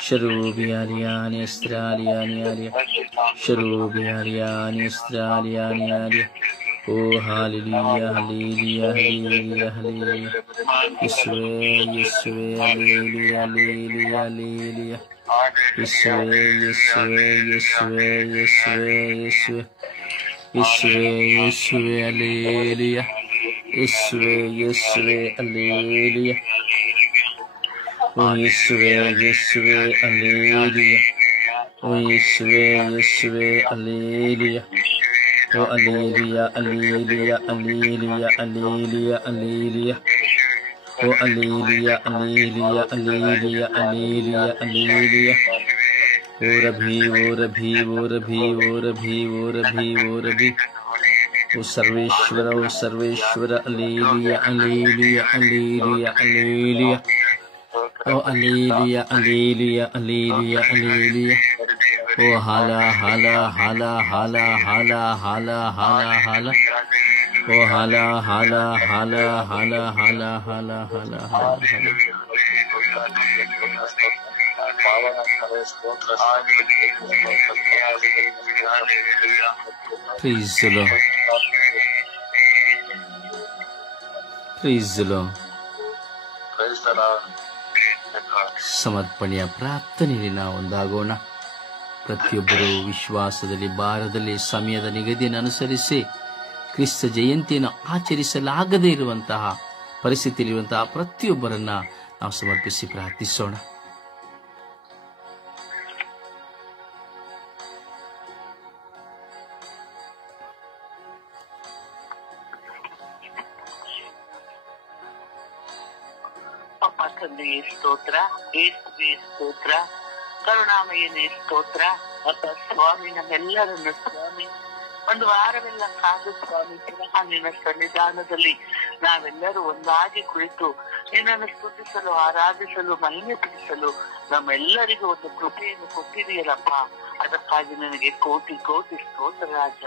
ಶರೂಬಿ ಅಲಿಯಾನಿ ಅಸ್ತ್ರಾಲಿಯಾನಿ ಅಲಿಯ ಶರೂಬಿ ಅಲಿಯಾನಿ ಅಸ್ತ್ರಾಲಿಯಾನಿ ಅಲಿಯ. ಓ ಹಾಲಿಲಿಯಾ ಹಲೀಲಿಯಾ ಹಲೀಲಿಯಾ ಹಲೀಲಿಯಾ. ಯೇಸುವೆ ಯೇಸುವೆ ಅಲೀಲಿಯಾ ಅಲೀಲಿಯಾ ಅಲೀಲಿಯಾ. ಯೇಸುವೆ ಯೇಸುವೆ ಯೇಸುವೆ ಯೇಸುವೆ ಯೇಸುವೆ ಯೇಸುವೆ ಯೇಸುವೆ ಅಲೀಲಿಯಾ. ಯೇಸುವೆ ಯೇಸುವೆ ಅಲೀಲಿಯಾ. ಓ ಯೇಸುವೆ ಯೇಸುವೆ ಅಲೀಲಿಯಾ, ಓ ಯೇಸುವೆ ಯೇಸುವೆ ಅಲೀಲಿಯಾ. ಓ ಅಲೀಲಿಯಾ ಅಲೀಲಿಯಾ ಅಲೀಲಿಯಾ ಅಲೀಲಿಯಾ ಅಲೀಲಿಯಾ. ಓ ಅಲೀಲಿಯಾ ಅಲೀಲಿಯಾ ಅಲೀಲಿಯಾ ಅಲೀಲಿಯಾ ಅಲೀಲಿಯಾ. ಓ ರಭಿ ಓ ರಭಿ ಓ ರಭಿ ಓ ರಭಿ ಓ ರಭಿ ಓ ರಭಿ. ಓ ಸರ್ವೇಶ್ವರ ಓ ಸರ್ವೇಶ್ವರ ಅಲೀಲಿಯಾ ಅಲೀಲಿಯಾ ಅಲೀಲಿಯಾ ಅಲೀಲಿಯಾ. ಓ ಅಲೀಲಿಯಾ ಅಲೀಲಿಯಾ ಅಲೀಲಿಯಾ ಅಲೀಲಿಯಾ. ಓ ಹಾಲ ಹಾಲ ಹಾಲ ಹಾಲ ಹಾಲ ಹಾಲ ಹಾಲ ಹಾಲ. ಓ ಹಾಲ ಹಾಲ ಹಾಲ ಹಾಲ ಹಾಲ ಹಾಲ ಹಾಲ ಹಾಲ ಹಾಲ. Praise the Lord. Praise the Lord. ಸಮರ್ಪಣೆಯ ಪ್ರಾರ್ಥನೆಯಲ್ಲಿ ನಾವು ಒಂದಾಗೋಣ. ಪ್ರತಿಯೊಬ್ಬರು ವಿಶ್ವಾಸದಲ್ಲಿ ಭಾರದಲ್ಲಿ ಸಮಯದ ನಿಗದಿಯನ್ನು ಅನುಸರಿಸಿ ಕ್ರಿಸ್ತ ಜಯಂತಿಯನ್ನು ಆಚರಿಸಲಾಗದೇ ಇರುವಂತಹ ಪರಿಸ್ಥಿತಿಯಲ್ಲಿರುವಂತಹ ಪ್ರತಿಯೊಬ್ಬರನ್ನ ನಾವು ಸಮರ್ಪಿಸಿ ಪ್ರಾರ್ಥಿಸೋಣ. ಅಪ್ಪ ತಂದೆಯೇ ಸ್ತೋತ್ರ, ಯೇಸುವೇ ಸ್ತೋತ್ರ, ಕರುಣಾಮಯನೇ ಸ್ತೋತ್ರ. ಅಪ್ಪ ಸ್ವಾಮಿ, ನಮ್ಮೆಲ್ಲರನ್ನು ಸ್ವಾಮಿ ಒಂದು ವಾರವೆಲ್ಲ ಕಾದು ಸ್ವಾಮಿ ಪುನಃ ನಿನ್ನ ಸನ್ನಿಧಾನದಲ್ಲಿ ನಾವೆಲ್ಲರೂ ಒಂದಾಗಿ ಕುಳಿತು ನಿನ್ನನ್ನು ಸ್ತುತಿಸಲು, ಆರಾಧಿಸಲು, ಮಹಿಮೆ ಪಡಿಸಲು ನಮ್ಮೆಲ್ಲರಿಗೂ ಒಂದು ಕೃಪೆಯನ್ನು ಕೊಟ್ಟಿದೆಯಲ್ಲಪ್ಪ. ಅದಕ್ಕಾಗಿ ನನಗೆ ಕೋಟಿ ಕೋಟಿ ಸ್ತೋತ್ರ ರಾಜ.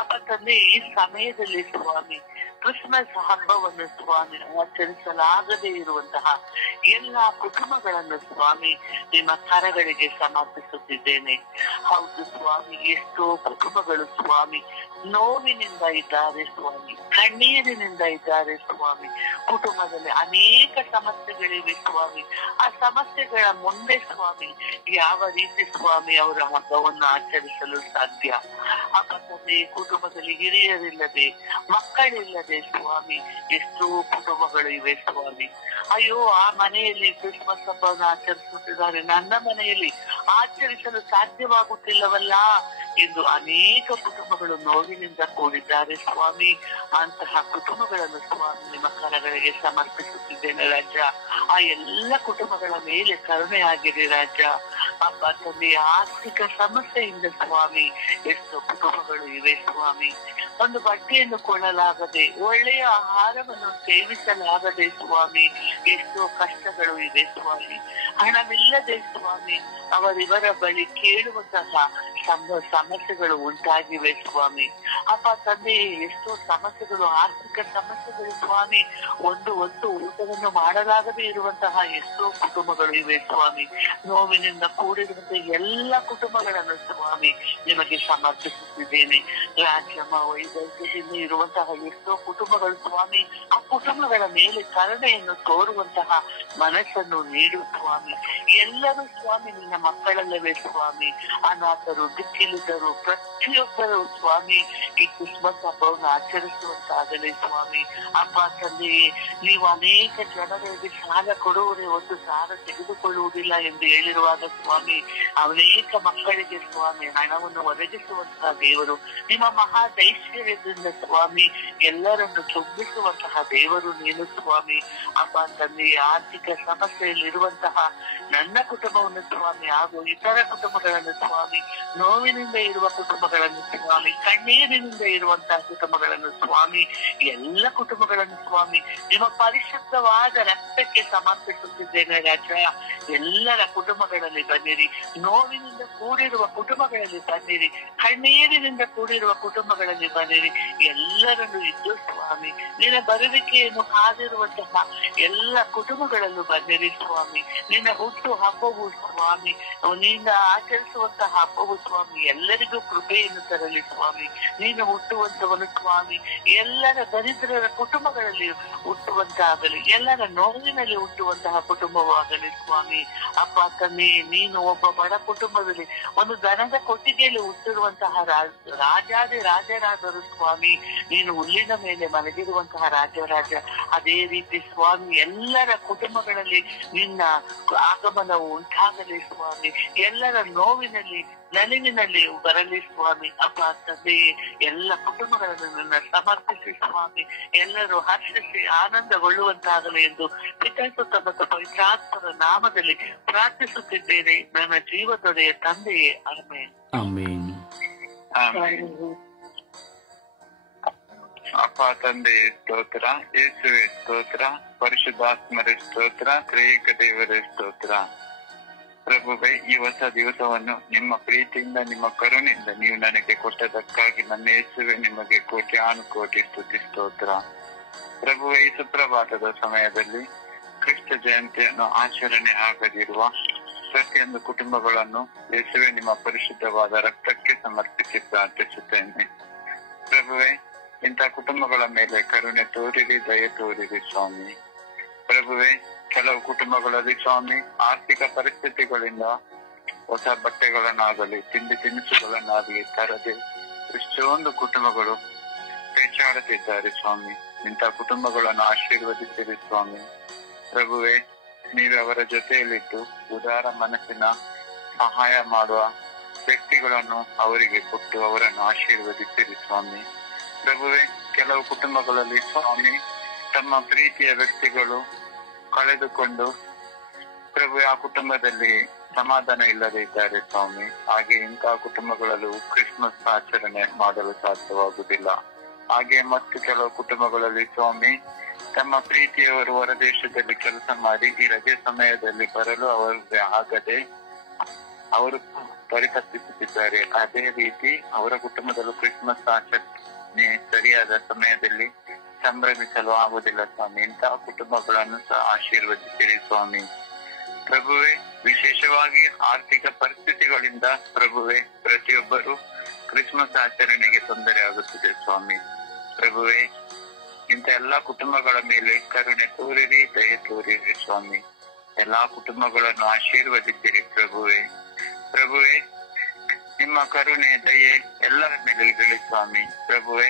ಅಪ್ಪ ತಂದೆ, ಈ ಸಮಯದಲ್ಲಿ ಸ್ವಾಮಿ ಕ್ರಿಸ್ಮಸ್ ಹಬ್ಬವನ್ನು ಸ್ವಾಮಿ ಆಚರಿಸಲಾಗದೇ ಇರುವಂತಹ ಎಲ್ಲಾ ಕುಟುಂಬಗಳನ್ನು ಸ್ವಾಮಿ ನಿಮ್ಮ ಕರಗಳಿಗೆ ಸಮರ್ಪಿಸುತ್ತಿದ್ದೇನೆ. ಹೌದು ಸ್ವಾಮಿ, ಎಷ್ಟೋ ಕುಟುಂಬಗಳು ಸ್ವಾಮಿ ನೋವಿನಿಂದ ಇದ್ದಾರೆ ಸ್ವಾಮಿ, ಕಣ್ಣೀರಿನಿಂದ ಇದ್ದಾರೆ ಸ್ವಾಮಿ. ಕುಟುಂಬದಲ್ಲಿ ಅನೇಕ ಸಮಸ್ಯೆಗಳಿವೆ ಸ್ವಾಮಿ. ಆ ಸಮಸ್ಯೆಗಳ ಮುಂದೆ ಸ್ವಾಮಿ ಯಾವ ರೀತಿ ಸ್ವಾಮಿ ಅವರ ಹಬ್ಬವನ್ನು ಆಚರಿಸಲು ಸಾಧ್ಯ? ಅಪ್ಪ ತಂದೆ, ಕುಟುಂಬದಲ್ಲಿ ಹಿರಿಯರಿಲ್ಲದೆ, ಮಕ್ಕಳಿಲ್ಲದೆ ಸ್ವಾಮಿ ಎಷ್ಟೋ ಕುಟುಂಬಗಳು ಇವೆ ಸ್ವಾಮಿ. ಅಯ್ಯೋ, ಆ ಮನೆಯಲ್ಲಿ ಕ್ರಿಸ್ಮಸ್ ಹಬ್ಬವನ್ನು ಆಚರಿಸುತ್ತಿದ್ದಾರೆ, ನನ್ನ ಮನೆಯಲ್ಲಿ ಆಚರಿಸಲು ಸಾಧ್ಯವಾಗುತ್ತಿಲ್ಲವಲ್ಲ ಎಂದು ಅನೇಕ ಕುಟುಂಬಗಳು ನೋವಿನಿಂದ ಕೂಡಿದ್ದಾರೆ ಸ್ವಾಮಿ. ಅಂತಹ ಕುಟುಂಬಗಳನ್ನು ಸ್ವಾಮಿ ನಿಮ್ಮ ಕರಗಳಿಗೆ ಸಮರ್ಪಿಸುತ್ತಿದ್ದೇನೆ ರಾಜ. ಆ ಎಲ್ಲ ಕುಟುಂಬಗಳ ಮೇಲೆ ಕರುಣೆ ಆಗಿದೆ ರಾಜ. ಅಪ್ಪ ತಂದೆ, ಆರ್ಥಿಕ ಸಮಸ್ಯೆಯಿಂದ ಸ್ವಾಮಿ ಎಷ್ಟೋ ಕುಟುಂಬಗಳು ಇವೆ ಸ್ವಾಮಿ. ಒಂದು ಬಟ್ಟೆಯನ್ನು ಕೊಳ್ಳಲಾಗದೆ, ಒಳ್ಳೆಯ ಆಹಾರವನ್ನು ಸೇವಿಸಲಾಗದೆ ಸ್ವಾಮಿ ಎಷ್ಟೋ ಕಷ್ಟಗಳು ಇವೆ ಸ್ವಾಮಿ. ಹಣವಿಲ್ಲದೆ ಸ್ವಾಮಿ ಅವರಿವರ ಬಳಿ ಕೇಳುವಂತಹ ಸಮಸ್ಯೆಗಳು ಉಂಟಾಗಿವೆ ಸ್ವಾಮಿ. ಅಪ್ಪ ತಂದೆ, ಎಷ್ಟೋ ಸಮಸ್ಯೆಗಳು, ಆರ್ಥಿಕ ಸಮಸ್ಯೆಗಳು ಸ್ವಾಮಿ. ಒಂದು ಊಟವನ್ನು ಮಾಡಲಾಗದೆ ಇರುವಂತಹ ಎಷ್ಟೋ ಕುಟುಂಬಗಳು ಇವೆ ಸ್ವಾಮಿ. ನೋವಿನಿಂದ ಕೂಡಿರುವಂತಹ ಎಲ್ಲ ಕುಟುಂಬಗಳನ್ನು ಸ್ವಾಮಿ ನಿಮಗೆ ಸಮರ್ಪಿಸುತ್ತಿದ್ದೇನೆ. ರಾಜ್ಯಮ ವೈದ್ಯದಿಂದ ಇರುವಂತಹ ಎಷ್ಟೋ ಕುಟುಂಬಗಳು ಸ್ವಾಮಿ, ಆ ಕುಟುಂಬಗಳ ಮೇಲೆ ಕರುಣೆಯನ್ನು ತೋರುವಂತಹ ಮನಸ್ಸನ್ನು ನೀಡು ಸ್ವಾಮಿ. ಎಲ್ಲರೂ ಸ್ವಾಮಿ ನಿನ್ನ ಮಕ್ಕಳಲ್ಲವೇ ಸ್ವಾಮಿ. ಅನಾಥರು, ದಿಕ್ಕಿಲಿದ್ದರು ಪ್ರತಿಯೊಬ್ಬರು ಸ್ವಾಮಿ ಈ ಕ್ರಿಸ್ಮಸ್ ಹಬ್ಬವನ್ನು ಆಚರಿಸುವಂತಾಗಲಿ ಸ್ವಾಮಿ. ಅಪ್ಪ ತಂದೆಯೇ, ನೀವು ಅನೇಕ ಜನರಿಗೆ ಸಾಲ ಕೊಡುವರೆ ಒಂದು ಸಾಲ ತೆಗೆದುಕೊಳ್ಳುವುದಿಲ್ಲ ಎಂದು ಹೇಳಿರುವಾಗ ಸ್ವಾಮಿ, ಅನೇಕ ಮಕ್ಕಳಿಗೆ ಸ್ವಾಮಿ ಹಣವನ್ನು ಒದಗಿಸುವಂತಹ ದೇವರು, ನಿಮ್ಮ ಮಹಾದೈಶ್ವರ್ಯದಿಂದ ಸ್ವಾಮಿ ಎಲ್ಲರನ್ನು ತುಂಬಿಸುವಂತಹ ದೇವರು ನೀನು ಸ್ವಾಮಿ. ಅಪ್ಪ ತಂದೆಯ ಆರ್ಥಿಕ ಸಮಸ್ಯೆಯಲ್ಲಿರುವಂತಹ ನನ್ನ ಕುಟುಂಬವನ್ನು ಸ್ವಾಮಿ ಹಾಗೂ ಇತರ ಕುಟುಂಬಗಳನ್ನು ಸ್ವಾಮಿ, ನೋವಿನಿಂದ ಇರುವ ಕುಟುಂಬಗಳನ್ನು ಸ್ವಾಮಿ, ಕಣ್ಣೀರಿನಿಂದ ಇರುವಂತಹ ಕುಟುಂಬಗಳನ್ನು ಸ್ವಾಮಿ, ಎಲ್ಲ ಕುಟುಂಬಗಳನ್ನು ಸ್ವಾಮಿ ನಿಮ್ಮ ಪರಿಶುದ್ಧವಾದ ರಕ್ತಕ್ಕೆ ಸಮರ್ಪಿಸುತ್ತಿದ್ದೇನೆ ರಾಜ. ಎಲ್ಲರ ಕುಟುಂಬಗಳಲ್ಲಿ ಬನ್ನಿರಿ, ನೋವಿನಿಂದ ಕೂಡಿರುವ ಕುಟುಂಬಗಳಲ್ಲಿ ಬನ್ನಿರಿ, ಕಣ್ಣೀರಿನಿಂದ ಕೂಡಿರುವ ಕುಟುಂಬಗಳಲ್ಲಿ ಬನ್ನಿರಿ. ಎಲ್ಲರನ್ನು ಇದ್ದು ಸ್ವಾಮಿ ನಿನ್ನ ಬರುವಿಕೆಯನ್ನು ಕಾದಿರುವಂತಹ ಎಲ್ಲ ಕುಟುಂಬಗಳಲ್ಲೂ ಬನ್ನಿರಿ ಸ್ವಾಮಿ. ನಿನ್ನ ಹುಟ್ಟು ಹಬ್ಬವು ಸ್ವಾಮಿ, ನಿನ್ನ ಆಚರಿಸುವಂತಹ ಹಬ್ಬವು ಸ್ವಾಮಿ ಎಲ್ಲರಿಗೂ ಕೃಪೆಯನ್ನು ತರಲಿ ಸ್ವಾಮಿ. ನೀನು ಹುಟ್ಟುವಂತವನು ಸ್ವಾಮಿ ಎಲ್ಲರ ದರಿದ್ರರ ಕುಟುಂಬಗಳಲ್ಲಿ ಹುಟ್ಟುವಂತಾಗಲಿ, ಎಲ್ಲರ ನೋವಿನಲ್ಲಿ ಹುಟ್ಟುವಂತಹ ಕುಟುಂಬವಾಗಲಿ ಸ್ವಾಮಿ. ಅಪ್ಪ ತಂದೆ, ನೀನು ಒಬ್ಬ ಬಡ ಕುಟುಂಬದಲ್ಲಿ ಒಂದು ದನದ ಕೊಟ್ಟಿಗೆಯಲ್ಲಿ ಹುಟ್ಟಿರುವಂತಹ ರಾಜರಾದರು ಸ್ವಾಮಿ, ನೀನು ಹುಲ್ಲಿನ ಮೇಲೆ ಮಲಗಿರುವಂತಹ ರಾಜರಾಜ. ಅದೇ ರೀತಿ ಸ್ವಾಮಿ ಎಲ್ಲರ ಕುಟುಂಬಗಳಲ್ಲಿ ನಿನ್ನ ಆಗಮನವು ಉಂಟಾಗಲಿ ಸ್ವಾಮಿ. ಎಲ್ಲರ ನೋವಿನಲ್ಲಿ ನಲಿವಿನಲ್ಲಿ ಬರಲಿ ಸ್ವಾಮಿ. ಅಪ್ಪ ತಂದೆಯೇ, ಎಲ್ಲ ಕುಟುಂಬಗಳನ್ನು ನನ್ನ ಸಮರ್ಪಿಸಿ ಸ್ವಾಮಿ ಎಲ್ಲರೂ ಹರ್ಷಿಸಿ ಆನಂದಗೊಳ್ಳುವಂತಾಗಲಿ ಎಂದು ಪಿತಾಸುತ್ತ ಮತ್ತು ಪವಿತ್ರಾತ್ಮರ ನಾಮದಲ್ಲಿ ಪ್ರಾರ್ಥಿಸುತ್ತಿದ್ದೇನೆ ನನ್ನ ಜೀವದೊಡೆಯ ತಂದೆಯೇ. ಆಮೇನ್. ಆಮೇನ್. ಅಪ್ಪ ತಂದೆ ಸ್ತೋತ್ರ, ಯೇಸುವೆ ಸ್ತೋತ್ರ, ಪರಿಶುದ್ಧಾತ್ಮರೇ ಸ್ತೋತ್ರ, ತ್ರಿಯೇಕ ದೇವರೇ ಸ್ತೋತ್ರ. ಪ್ರಭುವೇ, ಈ ಹೊಸ ದಿವಸವನ್ನು ನಿಮ್ಮ ಪ್ರೀತಿಯಿಂದ ನಿಮ್ಮ ಕರುಣೆಯಿಂದ ನೀವು ನನಗೆ ಕೊಟ್ಟದಕ್ಕಾಗಿ ನನ್ನ ಯೇಸುವೆ ನಿಮಗೆ ಕೋಟ್ಯಾನುಕೋಟಿ ಸ್ತುತಿ ಸ್ತೋತ್ರ. ಪ್ರಭುವೇ, ಈ ಸುಪ್ರಭಾತದ ಸಮಯದಲ್ಲಿ ಕ್ರಿಸ್ತ ಜಯಂತಿಯನ್ನು ಆಚರಣೆ ಆಗದಿರುವ ಪ್ರತಿಯೊಂದು ಕುಟುಂಬಗಳನ್ನು ಯೇಸುವೆ ನಿಮ್ಮ ಪರಿಶುದ್ಧವಾದ ರಕ್ತಕ್ಕೆ ಸಮರ್ಪಿಸಿ ಪ್ರಾರ್ಥಿಸುತ್ತೇನೆ. ಪ್ರಭುವೇ, ಇಂಥ ಕುಟುಂಬಗಳ ಮೇಲೆ ಕರುಣೆ ತೋರಿರಿ, ದಯೆ ತೋರಿರಿ ಸ್ವಾಮಿ. ಪ್ರಭುವೇ, ಕೆಲವು ಕುಟುಂಬಗಳಲ್ಲಿ ಸ್ವಾಮಿ ಆರ್ಥಿಕ ಪರಿಸ್ಥಿತಿಗಳಿಂದ ಹೊಸ ಬಟ್ಟೆಗಳನ್ನಾಗಲಿ ತಿಂಡಿ ತಿನಿಸುಗಳನ್ನಾಗಲಿ ತರದೆ ಎಷ್ಟೊಂದು ಕುಟುಂಬಗಳು ಪೇಚಾಡುತ್ತಿದ್ದಾರೆ ಸ್ವಾಮಿ. ಇಂಥ ಕುಟುಂಬಗಳನ್ನು ಆಶೀರ್ವದಿಸಿರಿ ಸ್ವಾಮಿ. ಪ್ರಭುವೇ, ನೀವು ಅವರ ಜೊತೆಯಲ್ಲಿದ್ದು ಉದಾರ ಮನಸ್ಸಿನ ಸಹಾಯ ಮಾಡುವ ವ್ಯಕ್ತಿಗಳನ್ನು ಅವರಿಗೆ ಕೊಟ್ಟು ಅವರನ್ನು ಆಶೀರ್ವದಿಸಿರಿ ಸ್ವಾಮಿ. ಪ್ರಭುವೇ, ಕೆಲವು ಕುಟುಂಬಗಳಲ್ಲಿ ಸ್ವಾಮಿ ತಮ್ಮ ಪ್ರೀತಿಯ ವ್ಯಕ್ತಿಗಳು ಕಳೆದುಕೊಂಡು ಪ್ರಭು ಆ ಕುಟುಂಬದಲ್ಲಿ ಸಮಾಧಾನ ಇಲ್ಲದೆ ಇದ್ದಾರೆ ಸ್ವಾಮಿ. ಹಾಗೆ ಇಂತಹ ಕುಟುಂಬಗಳಲ್ಲೂ ಕ್ರಿಸ್ಮಸ್ ಆಚರಣೆ ಮಾಡಲು ಸಾಧ್ಯವಾಗುವುದಿಲ್ಲ. ಹಾಗೆ ಮತ್ತು ಕೆಲವು ಕುಟುಂಬಗಳಲ್ಲಿ ಸ್ವಾಮಿ ತಮ್ಮ ಪ್ರೀತಿಯವರು ಹೊರದೇಶದಲ್ಲಿ ಕೆಲಸ ಮಾಡಿ ಈ ರಜೆ ಸಮಯದಲ್ಲಿ ಬರಲು ಅವರಿಗೆ ಆಗದೆ ಅವರು ಪರಿತಪಿಸುತ್ತಿದ್ದಾರೆ. ಅದೇ ರೀತಿ ಅವರ ಕುಟುಂಬದಲ್ಲೂ ಕ್ರಿಸ್ಮಸ್ ಆಚರಣೆ ಸರಿಯಾದ ಸಮಯದಲ್ಲಿ ಸಂಭ್ರಮಿಸಲು ಆಗುವುದಿಲ್ಲ ಸ್ವಾಮಿ. ಇಂತಹ ಕುಟುಂಬಗಳನ್ನು ಸಹ ಆಶೀರ್ವದಿಸಿರಿ ಸ್ವಾಮಿ. ಪ್ರಭುವೇ, ವಿಶೇಷವಾಗಿ ಆರ್ಥಿಕ ಪರಿಸ್ಥಿತಿಗಳಿಂದ ಪ್ರಭುವೇ ಪ್ರತಿಯೊಬ್ಬರು ಕ್ರಿಸ್ಮಸ್ ಆಚರಣೆಗೆ ತೊಂದರೆ ಆಗುತ್ತಿದೆ ಸ್ವಾಮಿ. ಪ್ರಭುವೇ, ಇಂಥ ಎಲ್ಲಾ ಕುಟುಂಬಗಳ ಮೇಲೆ ಕರುಣೆ ತೋರಿರಿ, ದಯೆ ತೋರಿರಿ ಸ್ವಾಮಿ. ಎಲ್ಲಾ ಕುಟುಂಬಗಳನ್ನು ಆಶೀರ್ವದಿಸಿರಿ ಪ್ರಭುವೇ. ಪ್ರಭುವೇ, ನಿಮ್ಮ ಕರುಣೆ ದಯೆ ಎಲ್ಲರ ಮೇಲೆ ಇರಲಿ ಸ್ವಾಮಿ. ಪ್ರಭುವೇ,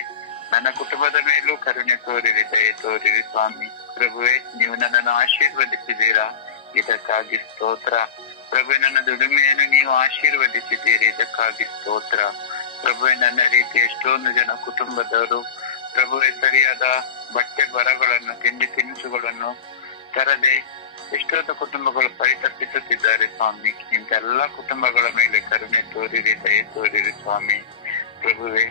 ನನ್ನ ಕುಟುಂಬದ ಮೇಲೂ ಕರುಣೆ ತೋರಿರಿ, ದಯೆ ತೋರಿರಿ ಸ್ವಾಮಿ. ಪ್ರಭುವೇ, ನೀವು ನನ್ನನ್ನು ಆಶೀರ್ವದಿಸಿದ್ದೀರಾ, ಇದಕ್ಕಾಗಿ ಸ್ತೋತ್ರ. ಪ್ರಭುವೆ, ನನ್ನ ದುಡಿಮೆಯನ್ನು ನೀವು ಆಶೀರ್ವದಿಸಿದ್ದೀರಿ, ಇದಕ್ಕಾಗಿ ಸ್ತೋತ್ರ. ಪ್ರಭುವೆ, ನನ್ನ ರೀತಿ ಎಷ್ಟೊಂದು ಜನ ಕುಟುಂಬದವರು ಪ್ರಭುವೆ ಸರಿಯಾದ ಬಟ್ಟೆ ಬರಗಳನ್ನು ತಿಂಡಿ ತಿನಿಸುಗಳನ್ನು ತರದೆ ಎಷ್ಟೊಂದು ಕುಟುಂಬಗಳು ಪರಿತಪಿಸುತ್ತಿದ್ದಾರೆ ಸ್ವಾಮಿ. ಇಂತೆಲ್ಲ ಕುಟುಂಬಗಳ ಮೇಲೆ ಕರುಣೆ ತೋರಿರಿ, ದಯೆ ತೋರಿರಿ ಸ್ವಾಮಿ. ಪ್ರಭುವೆ,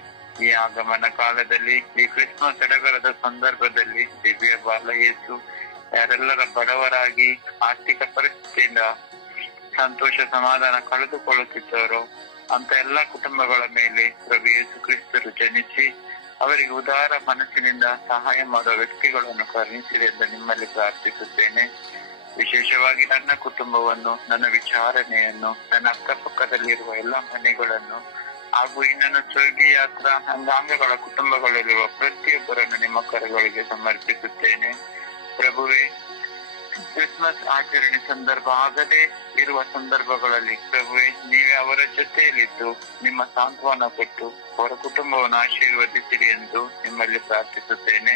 ಈ ಆಗಮನ ಕಾಲದಲ್ಲಿ, ಈ ಕ್ರಿಸ್ಮಸ್ ಸಡಗರದ ಸಂದರ್ಭದಲ್ಲಿ ದಿವ್ಯ ಬಾಲ ಯೇಸು ಯಾರೆಲ್ಲರ ಬಡವರಾಗಿ ಆರ್ಥಿಕ ಪರಿಸ್ಥಿತಿಯಿಂದ ಸಂತೋಷ ಸಮಾಧಾನ ಕಳೆದುಕೊಳ್ಳುತ್ತಿದ್ದಾರೋ ಅಂತ ಎಲ್ಲಾ ಕುಟುಂಬಗಳ ಮೇಲೆ ಪ್ರಭು ಯೇಸು ಕ್ರಿಸ್ತರು ಜನಿಸಿ ಅವರಿಗೆ ಉದಾರ ಮನಸ್ಸಿನಿಂದ ಸಹಾಯ ಮಾಡುವ ವ್ಯಕ್ತಿಗಳನ್ನು ಕರುಣಿಸಿರಿ ಎಂದು ನಿಮ್ಮಲ್ಲಿ ಪ್ರಾರ್ಥಿಸುತ್ತೇನೆ. ವಿಶೇಷವಾಗಿ ನನ್ನ ಕುಟುಂಬವನ್ನು, ನನ್ನ ವಿಚಾರಣೆಯನ್ನು, ನನ್ನ ಅಕ್ಕಪಕ್ಕದಲ್ಲಿರುವ ಎಲ್ಲಾ ಮನೆಗಳನ್ನು ಹಾಗೂ ನನ್ನ ಸ್ವರ್ಗೀಯ ಯಾತ್ರಾ ಅಂಗಾಂಗಗಳ ಕುಟುಂಬಗಳಲ್ಲಿರುವ ಪ್ರತಿಯೊಬ್ಬರನ್ನು ನಿಮ್ಮ ಕರಗಳಿಗೆ ಸಮರ್ಪಿಸುತ್ತೇನೆ. ಪ್ರಭುವೆ, ಕ್ರಿಸ್ಮಸ್ ಆಚರಣೆ ಸಂದರ್ಭ ಆಗದೆ ಇರುವ ಸಂದರ್ಭಗಳಲ್ಲಿ ಪ್ರಭುವೆ, ನೀವೇ ಅವರ ಜೊತೆಯಲ್ಲಿದ್ದು ನಿಮ್ಮ ಸಾಂತ್ವನ ಕೊಟ್ಟು ಅವರ ಕುಟುಂಬವನ್ನು ಆಶೀರ್ವದಿಸಿರಿ ಎಂದು ನಿಮ್ಮಲ್ಲಿ ಪ್ರಾರ್ಥಿಸುತ್ತೇನೆ.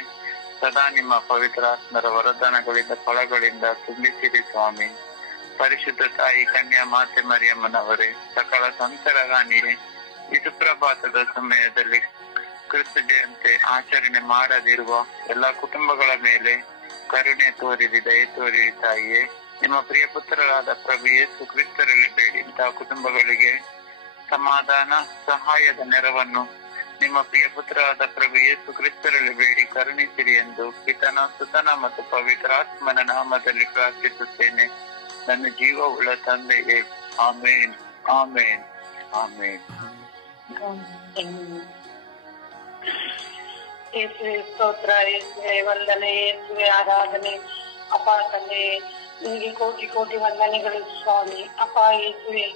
ಸದಾ ನಿಮ್ಮ ಪವಿತ್ರಾತ್ಮರ ವರದಾನಗಳಿಂದ ಫಲಗಳಿಂದ ತುಂಬಿಸಿರಿ ಸ್ವಾಮಿ. ಪರಿಶುದ್ಧ ತಾಯಿ ಕನ್ಯಾ ಮಾತೆ ಮರಿಯಮ್ಮನವರೇ, ಸಕಲ ಸಂತರ ರಾಣಿಯೇ, ಈ ಸುಪ್ರಭಾತದ ಸಮಯದಲ್ಲಿ ಕ್ರಿಸ್ತ ಜಯಂತಿ ಆಚರಣೆ ಮಾಡದಿರುವ ಎಲ್ಲಾ ಕುಟುಂಬಗಳ ಮೇಲೆ ಕರುಣೆ ತೋರಿರಿ, ದಯೆ ತೋರಿರಿ ತಾಯಿಯೇ. ನಿಮ್ಮ ಪ್ರಿಯ ಪುತ್ರರಾದ ಪ್ರಭು ಯೇಸು ಕ್ರಿಸ್ತರಲ್ಲಿ ಬೇಡಿ ಇಂತಹ ಕುಟುಂಬಗಳಿಗೆ ಸಮಾಧಾನ, ಸಹಾಯದ ನೆರವನ್ನು ನಿಮ್ಮ ಪ್ರಿಯ ಪುತ್ರರಾದ ಪ್ರಭು ಯೇಸು ಕ್ರಿಸ್ತರಲ್ಲಿ ಬೇಡಿ ಕರುಣಿಸಿರಿ ಎಂದು ಪಿತನ, ಸುತನ ಮತ್ತು ಪವಿತ್ರಾತ್ಮನ ನಾಮದಲ್ಲಿ ಪ್ರಾರ್ಥಿಸುತ್ತೇನೆ, ನನ್ನ ಜೀವವುಳ್ಳ ತಂದೆಯೇ. ಆಮೇನ್, ಆಮೇನ್, ಆಮೇನ್. ಯೇಸುವೆ ಸ್ತೋತ್ರ, ಯೇಸುವೆ ವಂದನೆ, ಯೇಸುವೆ ಆರಾಧನೆ. ಅಪ್ಪ ತಂದೆ, ನಿಮಗೆ ಕೋಟಿ ಕೋಟಿ ವಂದನೆಗಳು ಸ್ವಾಮಿ. ಅಪ್ಪ ಯೇಸುವೆ,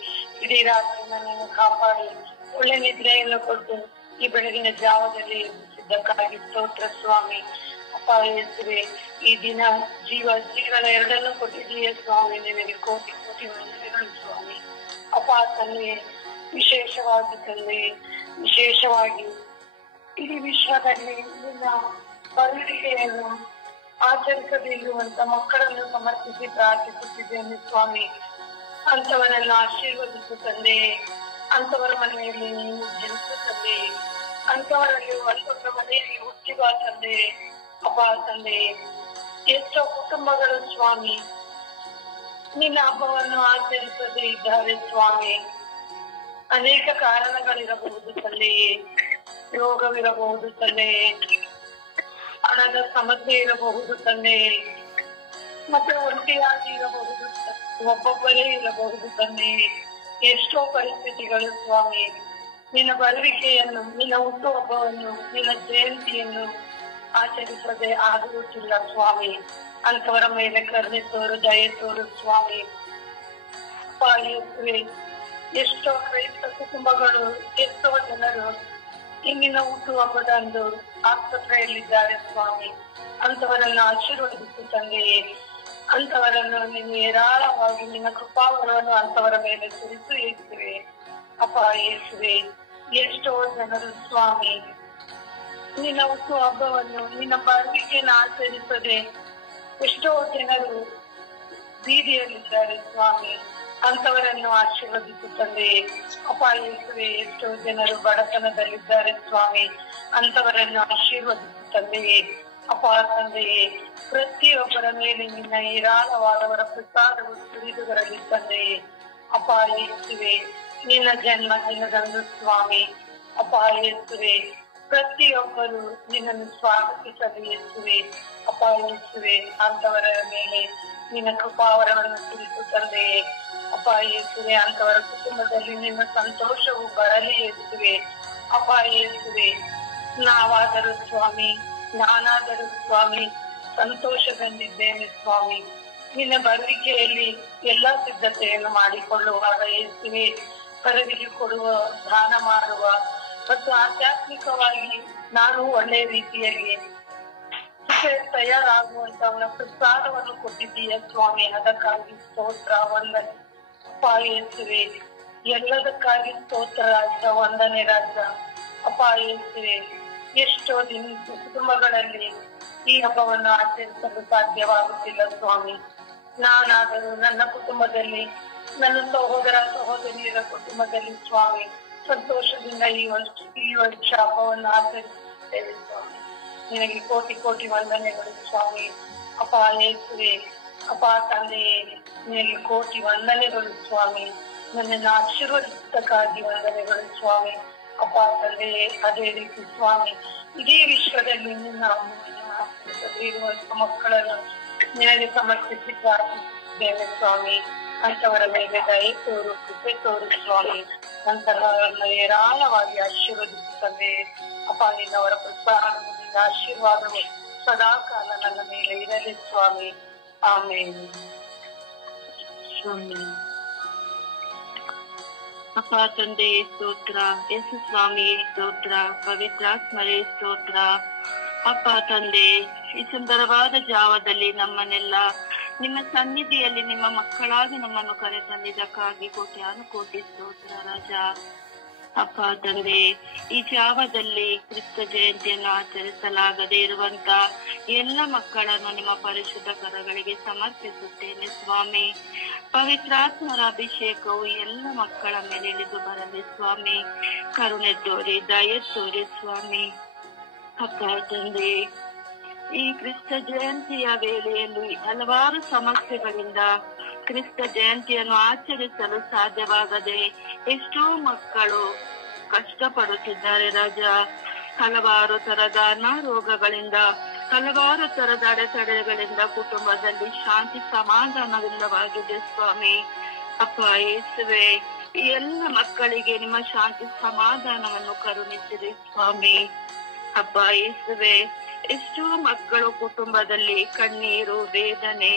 ಇಡೀ ರಾತ್ರಿ ನನ್ನನ್ನು ಕಾಪಾಡಿ ಒಳ್ಳೆ ನಿದ್ರೆಯನ್ನು ಕೊಟ್ಟು ಈ ಬೆಳಗಿನ ಜಾವದಲ್ಲಿ ಸಿದ್ಧಕ್ಕಾಗಿ ಸ್ತೋತ್ರ ಸ್ವಾಮಿ. ಅಪ್ಪ ಯೇಸುವೆ, ಈ ದಿನ ಜೀವನ ಎರಡನ್ನೂ ಕೊಟ್ಟಿದ್ದೀಯ ಸ್ವಾಮಿ. ನಿನಗೆ ಕೋಟಿ ಕೋಟಿ ವಂದನೆಗಳು ಸ್ವಾಮಿ. ಅಪ್ಪ ತಂದೆ, ವಿಶೇಷವಾಗಿ ತಂದೆ, ವಿಶೇಷವಾಗಿ ಇಡೀ ವಿಶ್ವದಲ್ಲಿ ನಿನ್ನ ಬರುವಿಕೆಯನ್ನು ಆಚರಿಸದೇ ಇರುವಂತ ಮಕ್ಕಳನ್ನು ಸಮರ್ಪಿಸಿ ಪ್ರಾರ್ಥಿಸುತ್ತಿದ್ದೇನೆ ಸ್ವಾಮಿ. ಅಂತವರನ್ನು ಆಶೀರ್ವದಿಸು ತಂದೆ, ಅಂತವರ ಮನೆಯಲ್ಲಿ ನೀವು ಜನಿಸು ತಂದೆ, ಅಂತವರಲ್ಲಿ ಒಂದೊಂದು ಮನೆಯಲ್ಲಿ ಹುಟ್ಟಿರುವ ತಂದೆ. ಅಪ್ಪ ತಂದೆ, ಎಷ್ಟೋ ಕುಟುಂಬಗಳು ಸ್ವಾಮಿ ನಿನ್ನ ಹಬ್ಬವನ್ನು ಆಚರಿಸದೇ ಇದ್ದಾರೆ ಸ್ವಾಮಿ. ಅನೇಕ ಕಾರಣಗಳಿರಬಹುದು ತಂದೆಯೇ, ರೋಗವಿರಬಹುದು ತಂದೆಯೇ, ಹಣದ ಸಮಸ್ಯೆ ಇರಬಹುದು ತಂದೆಯೇ, ಮತ್ತೆ ಒಂಟಿಯಾಗಿ ಇರಬಹುದು, ಒಬ್ಬೊಬ್ಬರೇ ಇರಬಹುದು ತಂದೆಯೇ. ಎಷ್ಟೋ ಪರಿಸ್ಥಿತಿಗಳು ಸ್ವಾಮಿ ನಿನ್ನ ಬರುವಿಕೆಯನ್ನು, ನಿನ್ನ ಹುಟ್ಟುಹಬ್ಬವನ್ನು, ನಿನ್ನ ಜಯಂತಿಯನ್ನು ಆಚರಿಸದೆ ಆಗುತ್ತಿಲ್ಲ ಸ್ವಾಮಿ. ಅಂತವರ ಮೇಲೆ ಕರುಣೆ ತೋರು, ದಯೆ ತೋರು ಸ್ವಾಮಿ. ಪಾಲಿಸುವೆ. ಎಷ್ಟೋ ಕ್ರೈಸ್ತ ಕುಟುಂಬಗಳು, ಎಷ್ಟೋ ಜನರು ಇಂದಿನ ಹುಟ್ಟುಹಬ್ಬದಂದು ಆಸ್ಪತ್ರೆಯಲ್ಲಿದ್ದಾರೆ ಸ್ವಾಮಿ. ಅಂತವರನ್ನು ಆಶೀರ್ವದಿಸು ತಂದೆಯೇ. ಅಂತವರನ್ನು ನೀನು ಹೇರಾಳವಾಗಿ ನಿನ್ನ ಕೃಪಾವರವನ್ನು ಅಂತವರ ಮೇಲೆ ಸುರಿಸು ಯೇಸುವೆ. ಅಪ್ಪ ಯೇಸುವೆ, ಎಷ್ಟೋ ಜನರು ಸ್ವಾಮಿ ನಿನ್ನ ಹುಟ್ಟು ಹಬ್ಬವನ್ನು, ನಿನ್ನ ಬರುವಿಕೆಯನ್ನು ಆಚರಿಸದೆ ಎಷ್ಟೋ ಜನರು ಬೀದಿಯಲ್ಲಿದ್ದಾರೆ ಸ್ವಾಮಿ. ಅಂತವರನ್ನು ಆಶೀರ್ವದಿಸು ತಂದೆಯೇ. ಅಪ್ಪ ಯೇಸುವೆ, ಎಷ್ಟೋ ಜನರು ಬಡತನದಲ್ಲಿದ್ದಾರೆ ಸ್ವಾಮಿ. ಅಂತವರನ್ನು ಆಶೀರ್ವದಿಸು ತಂದೆಯೇ. ಅಪ್ಪ ತಂದೆಯೇ, ಪ್ರತಿಯೊಬ್ಬರ ಮೇಲೆ ನಿನ್ನ ಹೇರಾಳವಾದವರ ಪ್ರಸಾದವು ಸುರಿದು ಬರಲಿ ತಂದೆಯೇ. ಅಪ್ಪ ಯೇಸುವೆ, ನಿನ್ನ ಜನ್ಮ ದಿನದಂದು ಸ್ವಾಮಿ. ಅಪ್ಪ ಯೇಸುವೆ, ಪ್ರತಿಯೊಬ್ಬರು ನಿನ್ನನ್ನು ಸ್ವಾಗತಿಸಲು ಯೇಸುವೆ. ಅಪ್ಪ ಯೇಸುವೆ, ಅಂತವರ ಮೇಲೆ ನಿನ್ನ ಕೃಪಾವರವನ್ನು ಸುರಿಸು ತಂದೆಯೇ. ಅಪ್ಪ ಯೇಸುವೆ, ಅಂತವರ ಕುಟುಂಬದಲ್ಲಿ ನಿನ್ನ ಸಂತೋಷವು ಬರಲಿ ಯೇಸುವೆ. ಅಪ್ಪ ಯೇಸುವೆ, ನಾವಾದರೂ ಸ್ವಾಮಿ, ನಾನಾದರೂ ಸ್ವಾಮಿ ಸಂತೋಷದಿಂದಿದ್ದೇನೆ ಸ್ವಾಮಿ. ನಿನ್ನ ಬರುವಿಕೆಯಲ್ಲಿ ಎಲ್ಲಾ ಸಿದ್ಧತೆಯನ್ನು ಮಾಡಿಕೊಳ್ಳುವಾಗ ಯೇಸುವೆ, ಕರವಿಗೆ ಕೊಡುವ, ದಾನ ಮಾಡುವ ಮತ್ತು ಆಧ್ಯಾತ್ಮಿಕವಾಗಿ ನಾನು ಒಳ್ಳೆಯ ರೀತಿಯಲ್ಲಿ ತಯಾರಾಗುವಂತವರ ಪ್ರಸಾದವನ್ನು ಕೊಟ್ಟಿದ್ದೀಯ ಸ್ವಾಮಿ. ಅದಕ್ಕಾಗಿ ಸ್ತೋತ್ರ, ವಂದನೆ. ಅಪ್ಪ ಯೇಸುವೆ, ಎಲ್ಲದಕ್ಕಾಗಿ ಸ್ತೋತ್ರ ರಾಜ, ವಂದನೆ ರಾಜ. ಅಪ್ಪ ಯೇಸುವೆ, ಎಷ್ಟೋ ಕುಟುಂಬಗಳಲ್ಲಿ ಈ ಹಬ್ಬವನ್ನು ಆಚರಿಸಲು ಸಾಧ್ಯವಾಗುತ್ತಿಲ್ಲ ಸ್ವಾಮಿ. ನಾನಾದರೂ ನನ್ನ ಕುಟುಂಬದಲ್ಲಿ, ನನ್ನ ಸಹೋದರ ಸಹೋದರಿಯರ ಕುಟುಂಬದಲ್ಲಿ ಸ್ವಾಮಿ ಸಂತೋಷದಿಂದ ಈ ವರ್ಷ ಹಬ್ಬವನ್ನು ಆಚರಿಸುತ್ತೇವೆ ಸ್ವಾಮಿ. ನಿನಗೆ ಕೋಟಿ ಕೋಟಿ ವಂದನೆಗಳು ಸ್ವಾಮಿ. ಅಪ್ಪ ಯೇಸುವೆ, ಅಪ್ಪ ತಂದೆಯೇ, ನಿನಗೆ ಕೋಟಿ ವಂದನೆಗಳು ಸ್ವಾಮಿ. ನನ್ನನ್ನು ಆಶೀರ್ವದಿಸಕ್ಕಾಗಿ ವಂದನೆಗಳು ಸ್ವಾಮಿ. ಅಪ್ಪ ತಂದೆಯೇ, ಅದೇ ರೀತಿ ಸ್ವಾಮಿ ಇಡೀ ವಿಶ್ವದಲ್ಲಿ ನಿನ್ನ ಇರುವಂತ ಮಕ್ಕಳನ್ನು ನಿನಗೆ ಸಮರ್ಪಿಸಿ ಪ್ರಾರ್ಥಿಸಿದ್ದೇವೆ ಸ್ವಾಮಿ. ಅಂತವರ ಮೇಲೆ ದಯೆ ತೋರು, ಕೃಪೆ ತೋರು ಸ್ವಾಮಿ. ಅಂತವರನ್ನು ಏರಾಳವಾಗಿ ಆಶೀರ್ವದಿಸುತ್ತದೆ ಅಪ್ಪ. ನಿನ್ನವರ ಪ್ರೋತ್ಸಾಹ, ನಿನ್ನ ಆಶೀರ್ವಾದವು ಸದಾಕಾಲ ನನ್ನ ಮೇಲೆ ಇರಲಿ ಸ್ವಾಮಿ. ಆಮೇಲೆ ಅಪ್ಪ ತಂದೆಯೇ ಸ್ತೋತ್ರ, ಯೇಸು ಸ್ವಾಮಿಯೇ ಸ್ತೋತ್ರ, ಪವಿತ್ರಾತ್ಮರೇ ಸ್ತೋತ್ರ. ಅಪ್ಪ ತಂದೆ, ಈ ಸುಂದರವಾದ ಜಾವದಲ್ಲಿ ನಮ್ಮನ್ನೆಲ್ಲ ನಿಮ್ಮ ಸನ್ನಿಧಿಯಲ್ಲಿ ನಿಮ್ಮ ಮಕ್ಕಳಾಗಿ ನಮ್ಮನ್ನು ಕರೆ ತಂದಿದ್ದಕ್ಕಾಗಿ ಕೋಟಿ ಸ್ತೋತ್ರ ರಾಜ. ಅಪ್ಪ ತಂದೆ, ಈ ಜಾವದಲ್ಲಿ ಕ್ರಿಸ್ತ ಜಯಂತಿಯನ್ನು ಆಚರಿಸಲಾಗದೇ ಇರುವಂತ ಎಲ್ಲ ಮಕ್ಕಳನ್ನು ನಿಮ್ಮ ಪರಿಶುದ್ಧ ಕರಗಳಿಗೆ ಸಮರ್ಪಿಸುತ್ತೇನೆ ಸ್ವಾಮಿ. ಪವಿತ್ರಾತ್ಮರ ಅಭಿಷೇಕವು ಎಲ್ಲ ಮಕ್ಕಳ ಮೇಲೆ ಇಳಿದು ಬರಲಿ ಸ್ವಾಮಿ. ಕರುಣೆ ತೋರಿ, ದಯೆ ತೋರಿ ಸ್ವಾಮಿ. ಅಪ್ಪ ತಂದೆ, ಈ ಕ್ರಿಸ್ತ ಜಯಂತಿಯ ವೇಳೆಯಲ್ಲಿ ಹಲವಾರು ಸಮಸ್ಯೆಗಳಿಂದ ಕ್ರಿಸ್ತ ಜಯಂತಿಯನ್ನು ಆಚರಿಸಲು ಸಾಧ್ಯವಾಗದೆ ಎಷ್ಟೋ ಮಕ್ಕಳು ಕಷ್ಟಪಡುತ್ತಿದ್ದಾರೆ ರಾಜ. ಹಲವಾರು ತರದ ಅನಾರೋಗ್ಯಗಳಿಂದ, ಹಲವಾರು ತರದ ಅಡೆತಡೆಗಳಿಂದ ಕುಟುಂಬದಲ್ಲಿ ಶಾಂತಿ ಸಮಾಧಾನವಿಲ್ಲವಾಗಿದೆ ಸ್ವಾಮಿ. ಅಪ್ಪ ಯೇಸುವೆ, ಈ ಎಲ್ಲ ಮಕ್ಕಳಿಗೆ ನಿಮ್ಮ ಶಾಂತಿ ಸಮಾಧಾನವನ್ನು ಕರುಣಿಸಿರಿ ಸ್ವಾಮಿ. ಅಪ್ಪ ಯೇಸುವೆ, ಎಷ್ಟೋ ಮಕ್ಕಳು ಕುಟುಂಬದಲ್ಲಿ ಕಣ್ಣೀರು, ವೇದನೆ,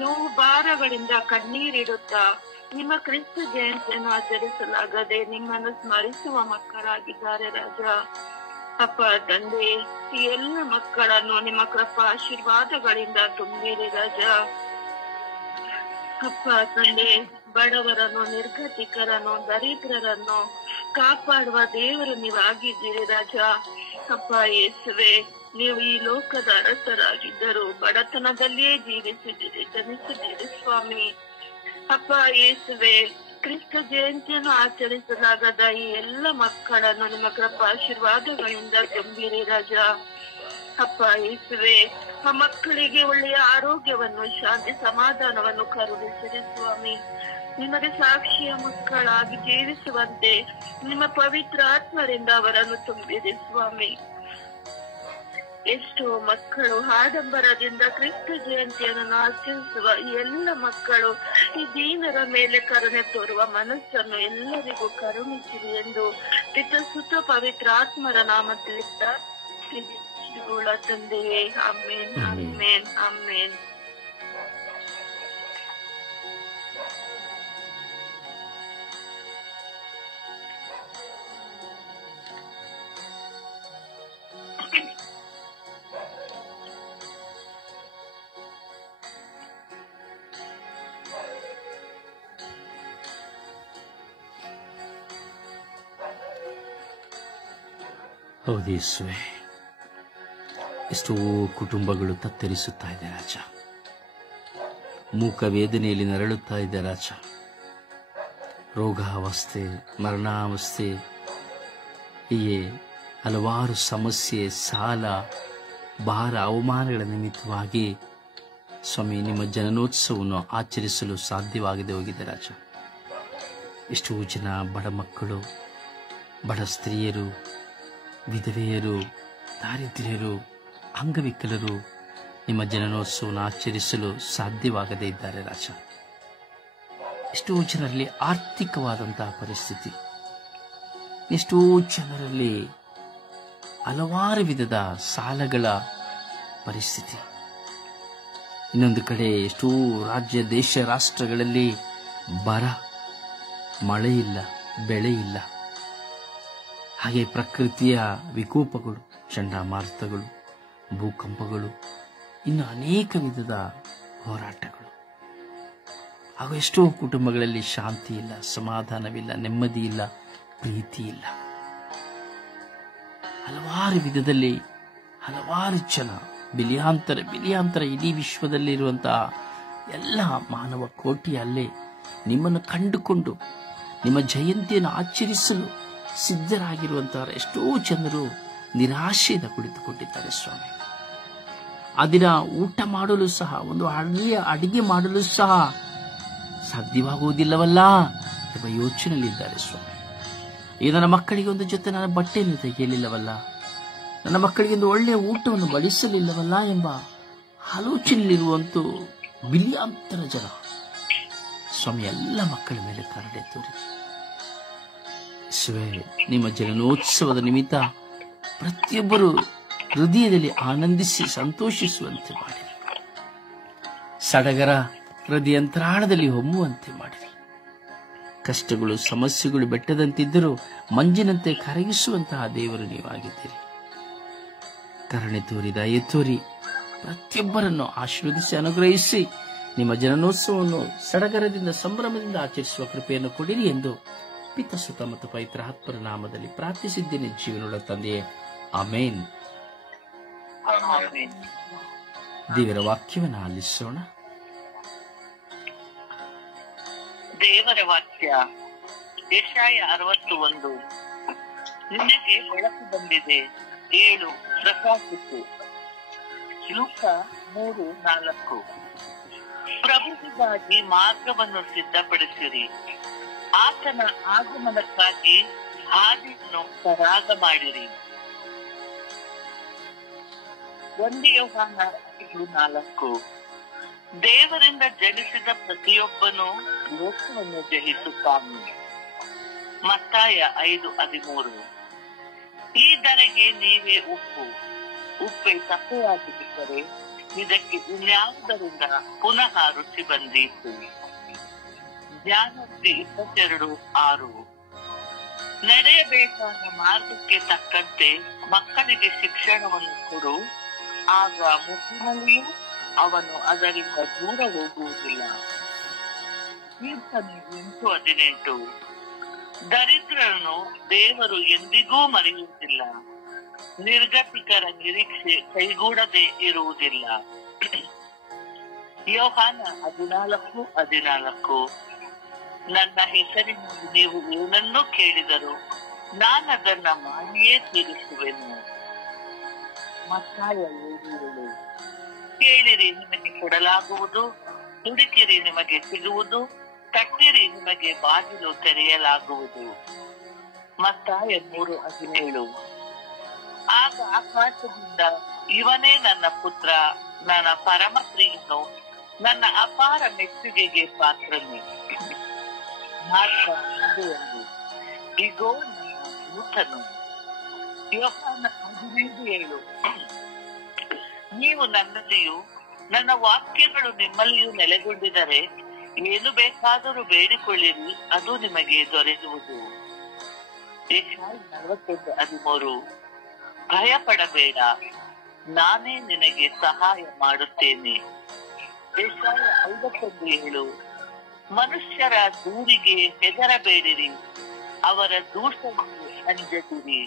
ನೋವು, ಭಾರಗಳಿಂದ ಕಣ್ಣೀರಿಡುತ್ತಾ ನಿಮ್ಮ ಕ್ರಿಸ್ತ ಜಯಂತಿಯನ್ನು ಆಚರಿಸಲಾಗದೆ ನಿಮ್ಮನ್ನು ಸ್ಮರಿಸುವ ಮಕ್ಕಳಾಗಿದ್ದಾರೆ ರಾಜ. ಅಪ್ಪ ತಂದೆ, ಈ ಎಲ್ಲ ಮಕ್ಕಳನ್ನು ನಿಮ್ಮ ಕೃಪಾ ಆಶೀರ್ವಾದಗಳಿಂದ ತುಂಬಿರಿ ರಾಜ. ಅಪ್ಪ ತಂದೆ, ಬಡವರನ್ನು, ನಿರ್ಗತಿಕರನ್ನು, ದರಿದ್ರರನ್ನು ಕಾಪಾಡುವ ದೇವರು ನೀವಾಗಿದ್ದೀರಿ ರಾಜ. ಅಪ್ಪ ಯೇಸುವೆ, ನೀವು ಈ ಲೋಕದ ಅರಸರಾಗಿದ್ದರು, ಬಡತನದಲ್ಲಿಯೇ ಜನಿಸಿದ್ದೀರಿ ಸ್ವಾಮಿ. ಅಪ್ಪ ಯೇಸುವೆ, ಕ್ರಿಸ್ತ ಜಯಂತಿಯನ್ನು ಆಚರಿಸಲಾಗದ ಈ ಎಲ್ಲ ಮಕ್ಕಳನ್ನು ನಿಮ್ಮ ಕೃಪಾಶೀರ್ವಾದಗಳಿಂದ ತುಂಬಿರಿ ರಾಜ. ಅಪ್ಪ ಯೇಸುವೆ, ಆ ಮಕ್ಕಳಿಗೆ ಒಳ್ಳೆಯ ಆರೋಗ್ಯವನ್ನು, ಶಾಂತಿ ಸಮಾಧಾನವನ್ನು ಕರುಣಿಸಿರಿ ಸ್ವಾಮಿ. ನಿಮಗೆ ಸಾಕ್ಷಿಯ ಮಕ್ಕಳಾಗಿ ಜೀವಿಸುವಂತೆ ನಿಮ್ಮ ಪವಿತ್ರ ಆತ್ಮರಿಂದ ಅವರನ್ನು ತುಂಬಿರಿ ಸ್ವಾಮಿ. ಎಷ್ಟೋ ಮಕ್ಕಳು ಆಡಂಬರದಿಂದ ಕ್ರಿಸ್ತ ಜಯಂತಿಯನ್ನು ಆಚರಿಸುವ ಎಲ್ಲ ಮಕ್ಕಳು ಈ ದೀನರ ಮೇಲೆ ಕರುಣೆ ತೋರುವ ಮನಸ್ಸನ್ನು ಎಲ್ಲರಿಗೂ ಕರುಣಿಸಿರಿ ಎಂದು ಸುತ್ತ ಪವಿತ್ರ ಆತ್ಮರ ನಾಮದಲ್ಲಿ ತಂದೆಯೇ. ಆಮೇನ್, ಆಮೇನ್, ಆಮೇನ್. ಹೌದೇಸುವೆ, ಎಷ್ಟೋ ಕುಟುಂಬಗಳು ತತ್ತರಿಸುತ್ತಾ ಇದೆ ರಾಜ. ಮೂಕ ವೇದನೆಯಲ್ಲಿ ನರಳುತ್ತಾ ಇದೆ ರಾಜ. ರೋಗಾವಸ್ಥೆ, ಮರಣಾವಸ್ಥೆ, ಹೀಗೆ ಹಲವಾರು ಸಮಸ್ಯೆ, ಸಾಲ, ಭಾರ, ಅವಮಾನಗಳ ನಿಮಿತ್ತವಾಗಿ ಸ್ವಾಮಿ ನಿಮ್ಮ ಜನನೋತ್ಸವವನ್ನು ಆಚರಿಸಲು ಸಾಧ್ಯವಾಗದೆ ಹೋಗಿದೆ ರಾಜ. ಎಷ್ಟೋ ಜನ ಬಡ ಮಕ್ಕಳು, ಬಡ ಸ್ತ್ರೀಯರು, ವಿಧವೆಯರು, ದಾರಿದ್ರ್ಯರು, ಅಂಗವಿಕಲರು ನಿಮ್ಮ ಜನನೋತ್ಸವವನ್ನು ಆಚರಿಸಲು ಸಾಧ್ಯವಾಗದೇ ಇದ್ದಾರೆ ರಾಜ. ಎಷ್ಟೋ ಜನರಲ್ಲಿ ಆರ್ಥಿಕವಾದಂತಹ ಪರಿಸ್ಥಿತಿ, ಎಷ್ಟೋ ಜನರಲ್ಲಿ ಹಲವಾರು ವಿಧದ ಸಾಲಗಳ ಪರಿಸ್ಥಿತಿ. ಇನ್ನೊಂದು ಕಡೆ ಎಷ್ಟೋ ರಾಜ್ಯ, ದೇಶ, ರಾಷ್ಟ್ರಗಳಲ್ಲಿ ಬರ, ಮಳೆ ಇಲ್ಲ, ಬೆಳೆ ಇಲ್ಲ. ಹಾಗೆ ಪ್ರಕೃತಿಯ ವಿಕೋಪಗಳು, ಚಂಡಮಾರುತಗಳು, ಭೂಕಂಪಗಳು, ಇನ್ನು ಅನೇಕ ವಿಧದ ಹೋರಾಟಗಳು. ಹಾಗೂ ಎಷ್ಟೋ ಕುಟುಂಬಗಳಲ್ಲಿ ಶಾಂತಿ ಇಲ್ಲ, ಸಮಾಧಾನವಿಲ್ಲ, ನೆಮ್ಮದಿ ಇಲ್ಲ, ಪ್ರೀತಿ ಇಲ್ಲ. ಹಲವಾರು ವಿಧದಲ್ಲಿ ಹಲವಾರು ಜನ, ಬಿಲಿಯಾಂತರ ಇಡೀ ವಿಶ್ವದಲ್ಲಿ ಇರುವಂತಹ ಎಲ್ಲ ಮಾನವ ಕೋಟಿಯಲ್ಲೇ ನಿಮ್ಮನ್ನು ಕಂಡುಕೊಂಡು ನಿಮ್ಮ ಜಯಂತಿಯನ್ನು ಆಚರಿಸಲು ಸಿದ್ಧರಾಗಿರುವಂತಹ ಎಷ್ಟೋ ಜನರು ನಿರಾಶೆಯಿಂದ ಕುಳಿತುಕೊಂಡಿದ್ದಾರೆ ಸ್ವಾಮಿ. ಆ ದಿನ ಊಟ ಮಾಡಲು ಸಹ, ಒಂದು ಅಡಿಗೆ ಮಾಡಲು ಸಹ ಸಾಧ್ಯವಾಗುವುದಿಲ್ಲವಲ್ಲ ಎಂಬ ಯೋಚನೆಯಲ್ಲಿದ್ದಾರೆ ಸ್ವಾಮಿ. ಈ ನನ್ನ ಮಕ್ಕಳಿಗೆ ಒಂದು ಜೊತೆ ನನ್ನ ಬಟ್ಟೆಯನ್ನು ತೆಗೆಯಲಿಲ್ಲವಲ್ಲ, ನನ್ನ ಮಕ್ಕಳಿಗೆ ಒಂದು ಒಳ್ಳೆಯ ಊಟವನ್ನು ಬಡಿಸಲಿಲ್ಲವಲ್ಲ ಎಂಬ ಆಲೋಚನೆಯಲ್ಲಿರುವಂತ ಬಿಲಿಯಾಂತರ ಜನ ಸ್ವಾಮಿ ಎಲ್ಲ ಮಕ್ಕಳ ಮೇಲೆ ಕರುಣೆ ತೋರಿ. ಯೇಸುವೇ, ನಿಮ್ಮ ಜನನೋತ್ಸವದ ನಿಮಿತ್ತ ಪ್ರತಿಯೊಬ್ಬರು ಹೃದಯದಲ್ಲಿ ಆನಂದಿಸಿ ಸಂತೋಷಿಸುವಂತೆ ಮಾಡಿರಿ. ಸಡಗರ ಹೃದಯಂತರಾಳದಲ್ಲಿ ಹೊಮ್ಮುವಂತೆ ಮಾಡಿರಿ. ಕಷ್ಟಗಳು ಸಮಸ್ಯೆಗಳು ಬೆಟ್ಟದಂತಿದ್ದರೂ ಮಂಜಿನಂತೆ ಕರಗಿಸುವಂತಹ ದೇವರು ನೀವಾಗಿದ್ದೀರಿ. ಕರುಣೆ ತೋರಿ, ದಯೆ ತೋರಿ ಪ್ರತಿಯೊಬ್ಬರನ್ನು ಆಶೀರ್ವದಿಸಿ ಅನುಗ್ರಹಿಸಿ ನಿಮ್ಮ ಜನನೋತ್ಸವವನ್ನು ಸಡಗರದಿಂದ ಸಂಭ್ರಮದಿಂದ ಆಚರಿಸುವ ಕೃಪೆಯನ್ನು ಕೊಡಿರಿ ಎಂದು ಪಿತ ಸುತ ಮತ್ತು ಪವಿತ್ರ ಆತ್ಮರ ನಾಮದಲ್ಲಿ ಪ್ರಾರ್ಥಿಸಿದ್ದೇನೆ ಜೀವನೋಳ ತಂದೆಯೇ, ಆಮೇನ್. ದೇವರ ವಾಕ್ಯವನ್ನು ಆಲಿಸೋಣ. ದೇವರ ವಾಕ್ಯ ಯೆಶಾಯ 61. ನಿನಗೆ ಬೆಳಕು ಬಂದಿದೆ, ಏಳು, ಪ್ರಕಾಶಿಸು. ಲೂಕ 3:4. ಪ್ರಭುವಿಗಾಗಿ ಮಾರ್ಗವನ್ನು ಸಿದ್ಧಪಡಿಸಿರಿ, ಆತನ ಆಗಮನಕ್ಕಾಗಿ ಹಾದಿಯನ್ನು ಸರಾಗ ಮಾಡಿರಿ. 1 ಯೋಹಾನ 5:4. ದೇವರಿಂದ ಜನಿಸಿದ ಪ್ರತಿಯೊಬ್ಬನು ಲೋಕವನ್ನು ಜಯಿಸುತ್ತಾನೆ. ಮತ್ತಾಯ 5:13. ಈ ಧರೆಗೆ ನೀವೇ ಉಪ್ಪು. ಉಪ್ಪೆ ಸಪ್ಪೆಯಾಗಿ ಬಿಟ್ಟರೆ ಇದಕ್ಕೆ ಇನ್ಯಾವುದರಿಂದ ಪುನಃ ರುಚಿ ಬಂದೀತು. ಜ್ಞಾನೋಕ್ತಿ 22:6. ನಡೆಯಬೇಕಾದ ಮಾರ್ಗಕ್ಕೆ ತಕ್ಕಂತೆ ಮಕ್ಕಳಿಗೆ ಶಿಕ್ಷಣವನ್ನು ಕೊಡು, ಆಗ ಮುಪ್ಪಿನಲ್ಲಿಯೂ ಅವನು ಅದರಿಂದ ದೂರ ಹೋಗುವುದಿಲ್ಲ. ಕೀರ್ತನೆ 8:18. ದರಿದ್ರರನ್ನು ದೇವರು ಎಂದಿಗೂ ಮರೆಯುವುದಿಲ್ಲ, ನಿರ್ಗತಿಕರ ನಿರೀಕ್ಷೆ ಕೈಗೂಡದೆ ಇರುವುದಿಲ್ಲ. ಯೋಹಾನ 14:14. ನನ್ನ ಹೆಸರಿನಲ್ಲಿ ನೀವು ಏನನ್ನೂ ಕೇಳಿದರೂ ನಾನದನ್ನ ಮಾಡಿಯೇ ತೀರಿಸುವೆನು. ಮತ್ತಾಯ 7:7. ಕೇಳಿರಿ ನಿಮಗೆ ಕೊಡಲಾಗುವುದು, ಹುಡುಕಿರಿ ನಿಮಗೆ ಸಿಗುವುದು, ತಟ್ಟಿರಿ ನಿಮಗೆ ಬಾಗಿಲು ತೆರೆಯಲಾಗುವುದು. ಮತ್ತಾಯ 3:17. ಆಗ ಆಕಾಶದಿಂದ ಇವನೇ ನನ್ನ ಪುತ್ರ, ನನ್ನ ಪರಮ ಪ್ರಿಯನು, ನನ್ನ ಅಪಾರ ಮೆಚ್ಚುಗೆಗೆ ಪಾತ್ರನು. ಮಾರ್ಕ 1:1. ಇಗೋ ನನ್ನ ದೂತನು. ಯೋಹಾನ 15:7. ನೀವು ನನ್ನಲ್ಲಿಯೂ ನನ್ನ ವಾಕ್ಯಗಳು ನಿಮ್ಮಲ್ಲಿಯೂ ನೆಲೆಗೊಂಡಿದ್ದರೆ ಏನು ಬೇಕಾದರೂ ಬೇಡಿಕೊಳ್ಳಿರಿ, ಅದು ನಿಮಗೆ ದೊರೆಯುವುದು. ಯೆಶಾಯ 41:13. ಭಯಪಡಬೇಡ, ನಾನೇ ನಿನಗೆ ಸಹಾಯ ಮಾಡುತ್ತೇನೆ. ಯೆಶಾಯ 51:7. ಮನುಷ್ಯರ ದೂರಿಗೆ ಹೆದರಬೇಡಿರಿ, ಅವರ ದೂಷಣೆಗೆ ಅಂಜದಿರಿ.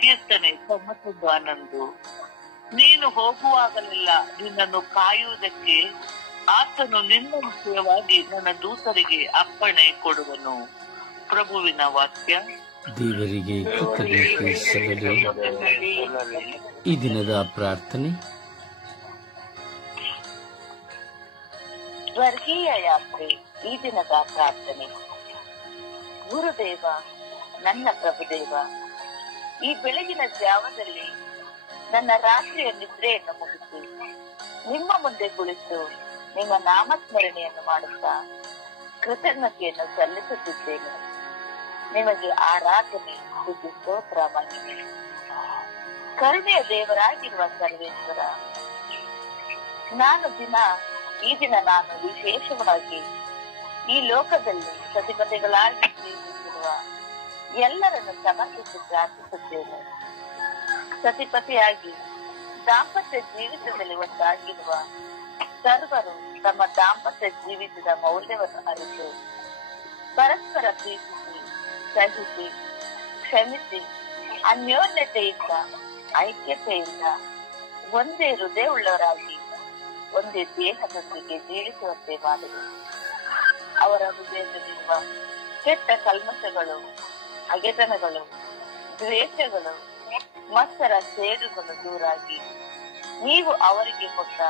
ಕೀರ್ತನೆ 91:11. ನೀನು ಹೋಗುವಾಗಲೆಲ್ಲ ನಿನ್ನನ್ನು ಕಾಯುವುದಕ್ಕೆ ಆತನು ನಿನ್ನ ವಿಷಯವಾಗಿ ನನ್ನ ದೂತರಿಗೆ ಅಪ್ಪಣೆ ಕೊಡುವನು. ಪ್ರಭುವಿನ ವಾಕ್ಯ. ದೇವರಿಗೆ ಕೃತಜ್ಞತೆ ಸಲ್ಲಲಿ. ಈ ದಿನದ ಪ್ರಾರ್ಥನೆ. ಸ್ವರ್ಗೀಯ ಯಾತ್ರೆ. ಈ ದಿನದ ಪ್ರಾರ್ಥನೆ. ಗುರುದೇವ, ನನ್ನ ಪ್ರಭುದೇವ, ಈ ಬೆಳಗಿನ ಜಾವದಲ್ಲಿ ನನ್ನ ರಾತ್ರಿಯ ನಿದ್ರೆಯನ್ನು ಮುಗಿಸಿ ನಿಮ್ಮ ಮುಂದೆ ಕುಳಿತು ನಿಮ್ಮ ನಾಮಸ್ಮರಣೆಯನ್ನು ಮಾಡುತ್ತಾ ಕೃತಜ್ಞತೆಯನ್ನು ಸಲ್ಲಿಸುತ್ತಿದ್ದೇನೆ. ನಿಮಗೆ ಆರಾಧನೆ, ಸ್ತುತಿ, ಸ್ತೋತ್ರ, ಮಹಿಮೆ. ಕರುಣೆಯ ದೇವರಾಗಿರುವ ಸರ್ವೇಶ್ವರ, ಈ ದಿನ ನಾನು ವಿಶೇಷವಾಗಿ ಈ ಲೋಕದಲ್ಲಿ ಸತಿಪತಿಗಳಾಗಿ ಜೀವಿಸಿರುವ ಎಲ್ಲರನ್ನು ಸಮರ್ಪಿಸಿ ಪ್ರಾರ್ಥಿಸುತ್ತೇನೆ. ಸತಿಪತಿಯಾಗಿ ದಾಂಪತ್ಯ ಜೀವಿತದಲ್ಲಿ ಒಂದಾಗಿರುವ ಸರ್ವರು ತಮ್ಮ ದಾಂಪತ್ಯ ಜೀವಿತದ ಮೌಲ್ಯವನ್ನು ಅರಿತು ಪರಸ್ಪರ ಪ್ರೀತಿಸಿ, ಸಹಿಸಿ, ಕ್ಷಮಿಸಿ, ಅನ್ಯೋನ್ಯತೆಯಿಂದ, ಐಕ್ಯತೆಯಿಂದ ಒಂದೇ ಹೃದಯ ಉಳ್ಳವರಾಗಿ ಒಂದೇ ದೇಹದೊಂದಿಗೆ ಜೀವಿಸುವಂತೆ ಮಾಡಿದೆ. ಅವರ ಹೃದಯದಲ್ಲಿರುವ ಕೆಟ್ಟ ಕಲ್ಮಶಗಳು, ಹಗೆತನಗಳು, ದ್ವೇಷಗಳು, ಮತ್ಸರ, ಸೇಡುಗಳು ದೂರಾಗಿ ನೀವು ಅವರಿಗೆ ಕೊಟ್ಟ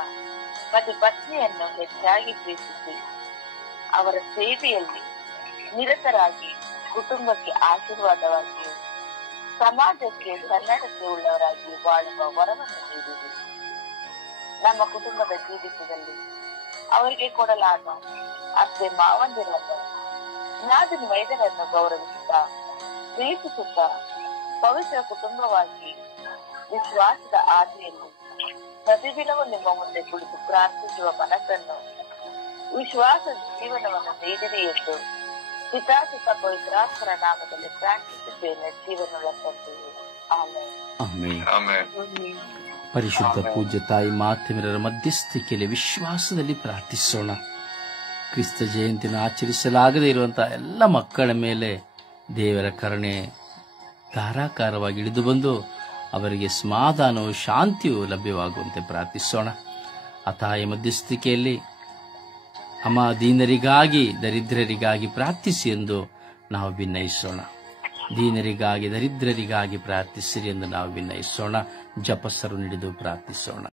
ಪತಿ ಪತ್ನಿಯನ್ನು ಹೆಚ್ಚಾಗಿ ಪ್ರೀತಿಸಿ ಅವರ ಸೇವೆಯಲ್ಲಿ ನಿರತರಾಗಿ ಕುಟುಂಬಕ್ಕೆ ಆಶೀರ್ವಾದವಾಗಿಯೂ ಸಮಾಜಕ್ಕೆ ಸನ್ನಡತೆ ಉಳ್ಳವರಾಗಿ ಬಾಳುವ ವರವನ್ನು ನೀಡಿದೆ. ನಮ್ಮ ಕುಟುಂಬದ ಜೀವಿತದಲ್ಲಿ ಅವರಿಗೆ ಕೊಡಲಾದ ಅತ್ತೆ ಮಾವಂದಿರನ್ನು ನಾದಿನ ವೈದ್ಯರನ್ನು ಗೌರವಿಸುತ್ತಾ ಪ್ರೀತಿಸುತ್ತಾ ಪವಿತ್ರ ಕುಟುಂಬವಾಗಿ ವಿಶ್ವಾಸದ ಆದಿಯಲ್ಲಿ ಪ್ರತಿದಿನವೂ ನಿಮ್ಮ ಮುಂದೆ ಕುಳಿತು ಪ್ರಾರ್ಥಿಸುವ ಮನಸ್ಸನ್ನು ವಿಶ್ವಾಸ ಜೀವನವನ್ನು ನೀಡಿರಿ ಎಂದು ಪಿತಾಸುತ ಪವಿತ್ರಾತ್ಮರ ನಾಮದಲ್ಲಿ ಪ್ರಾರ್ಥಿಸುತ್ತೇನೆ. ಜೀವನಗಳ ತಂದೆಯೇ, ಆಮೆನ್. ಪರಿಶುದ್ಧ ಪೂಜ್ಯ ತಾಯಿ ಮಾತೆಯರ ಮಧ್ಯಸ್ಥಿಕೆಯಲ್ಲಿ ವಿಶ್ವಾಸದಲ್ಲಿ ಪ್ರಾರ್ಥಿಸೋಣ. ಕ್ರಿಸ್ತ ಜಯಂತಿಯನ್ನು ಆಚರಿಸಲಾಗದೇ ಇರುವಂತಹ ಎಲ್ಲ ಮಕ್ಕಳ ಮೇಲೆ ದೇವರ ಕರುಣೆ ಧಾರಾಕಾರವಾಗಿ ಇಳಿದು ಬಂದು ಅವರಿಗೆ ಸಮಾಧಾನವೂ ಶಾಂತಿಯೂ ಲಭ್ಯವಾಗುವಂತೆ ಪ್ರಾರ್ಥಿಸೋಣ. ಆ ತಾಯಿಯ ಮಧ್ಯಸ್ಥಿಕೆಯಲ್ಲಿ ಅಮ್ಮ ದೀನರಿಗಾಗಿ ದರಿದ್ರರಿಗಾಗಿ ಪ್ರಾರ್ಥಿಸಿ ಎಂದು ನಾವು ಭಿನ್ನಯಿಸೋಣ. ದೀನರಿಗಾಗಿ ದರಿದ್ರರಿಗಾಗಿ ಪ್ರಾರ್ಥಿಸಿರಿ ಎಂದು ನಾವು ಭಿನ್ನಯಿಸೋಣ. ಜಪಸರು ಹಿಡಿದು ಪ್ರಾರ್ಥಿಸೋಣ.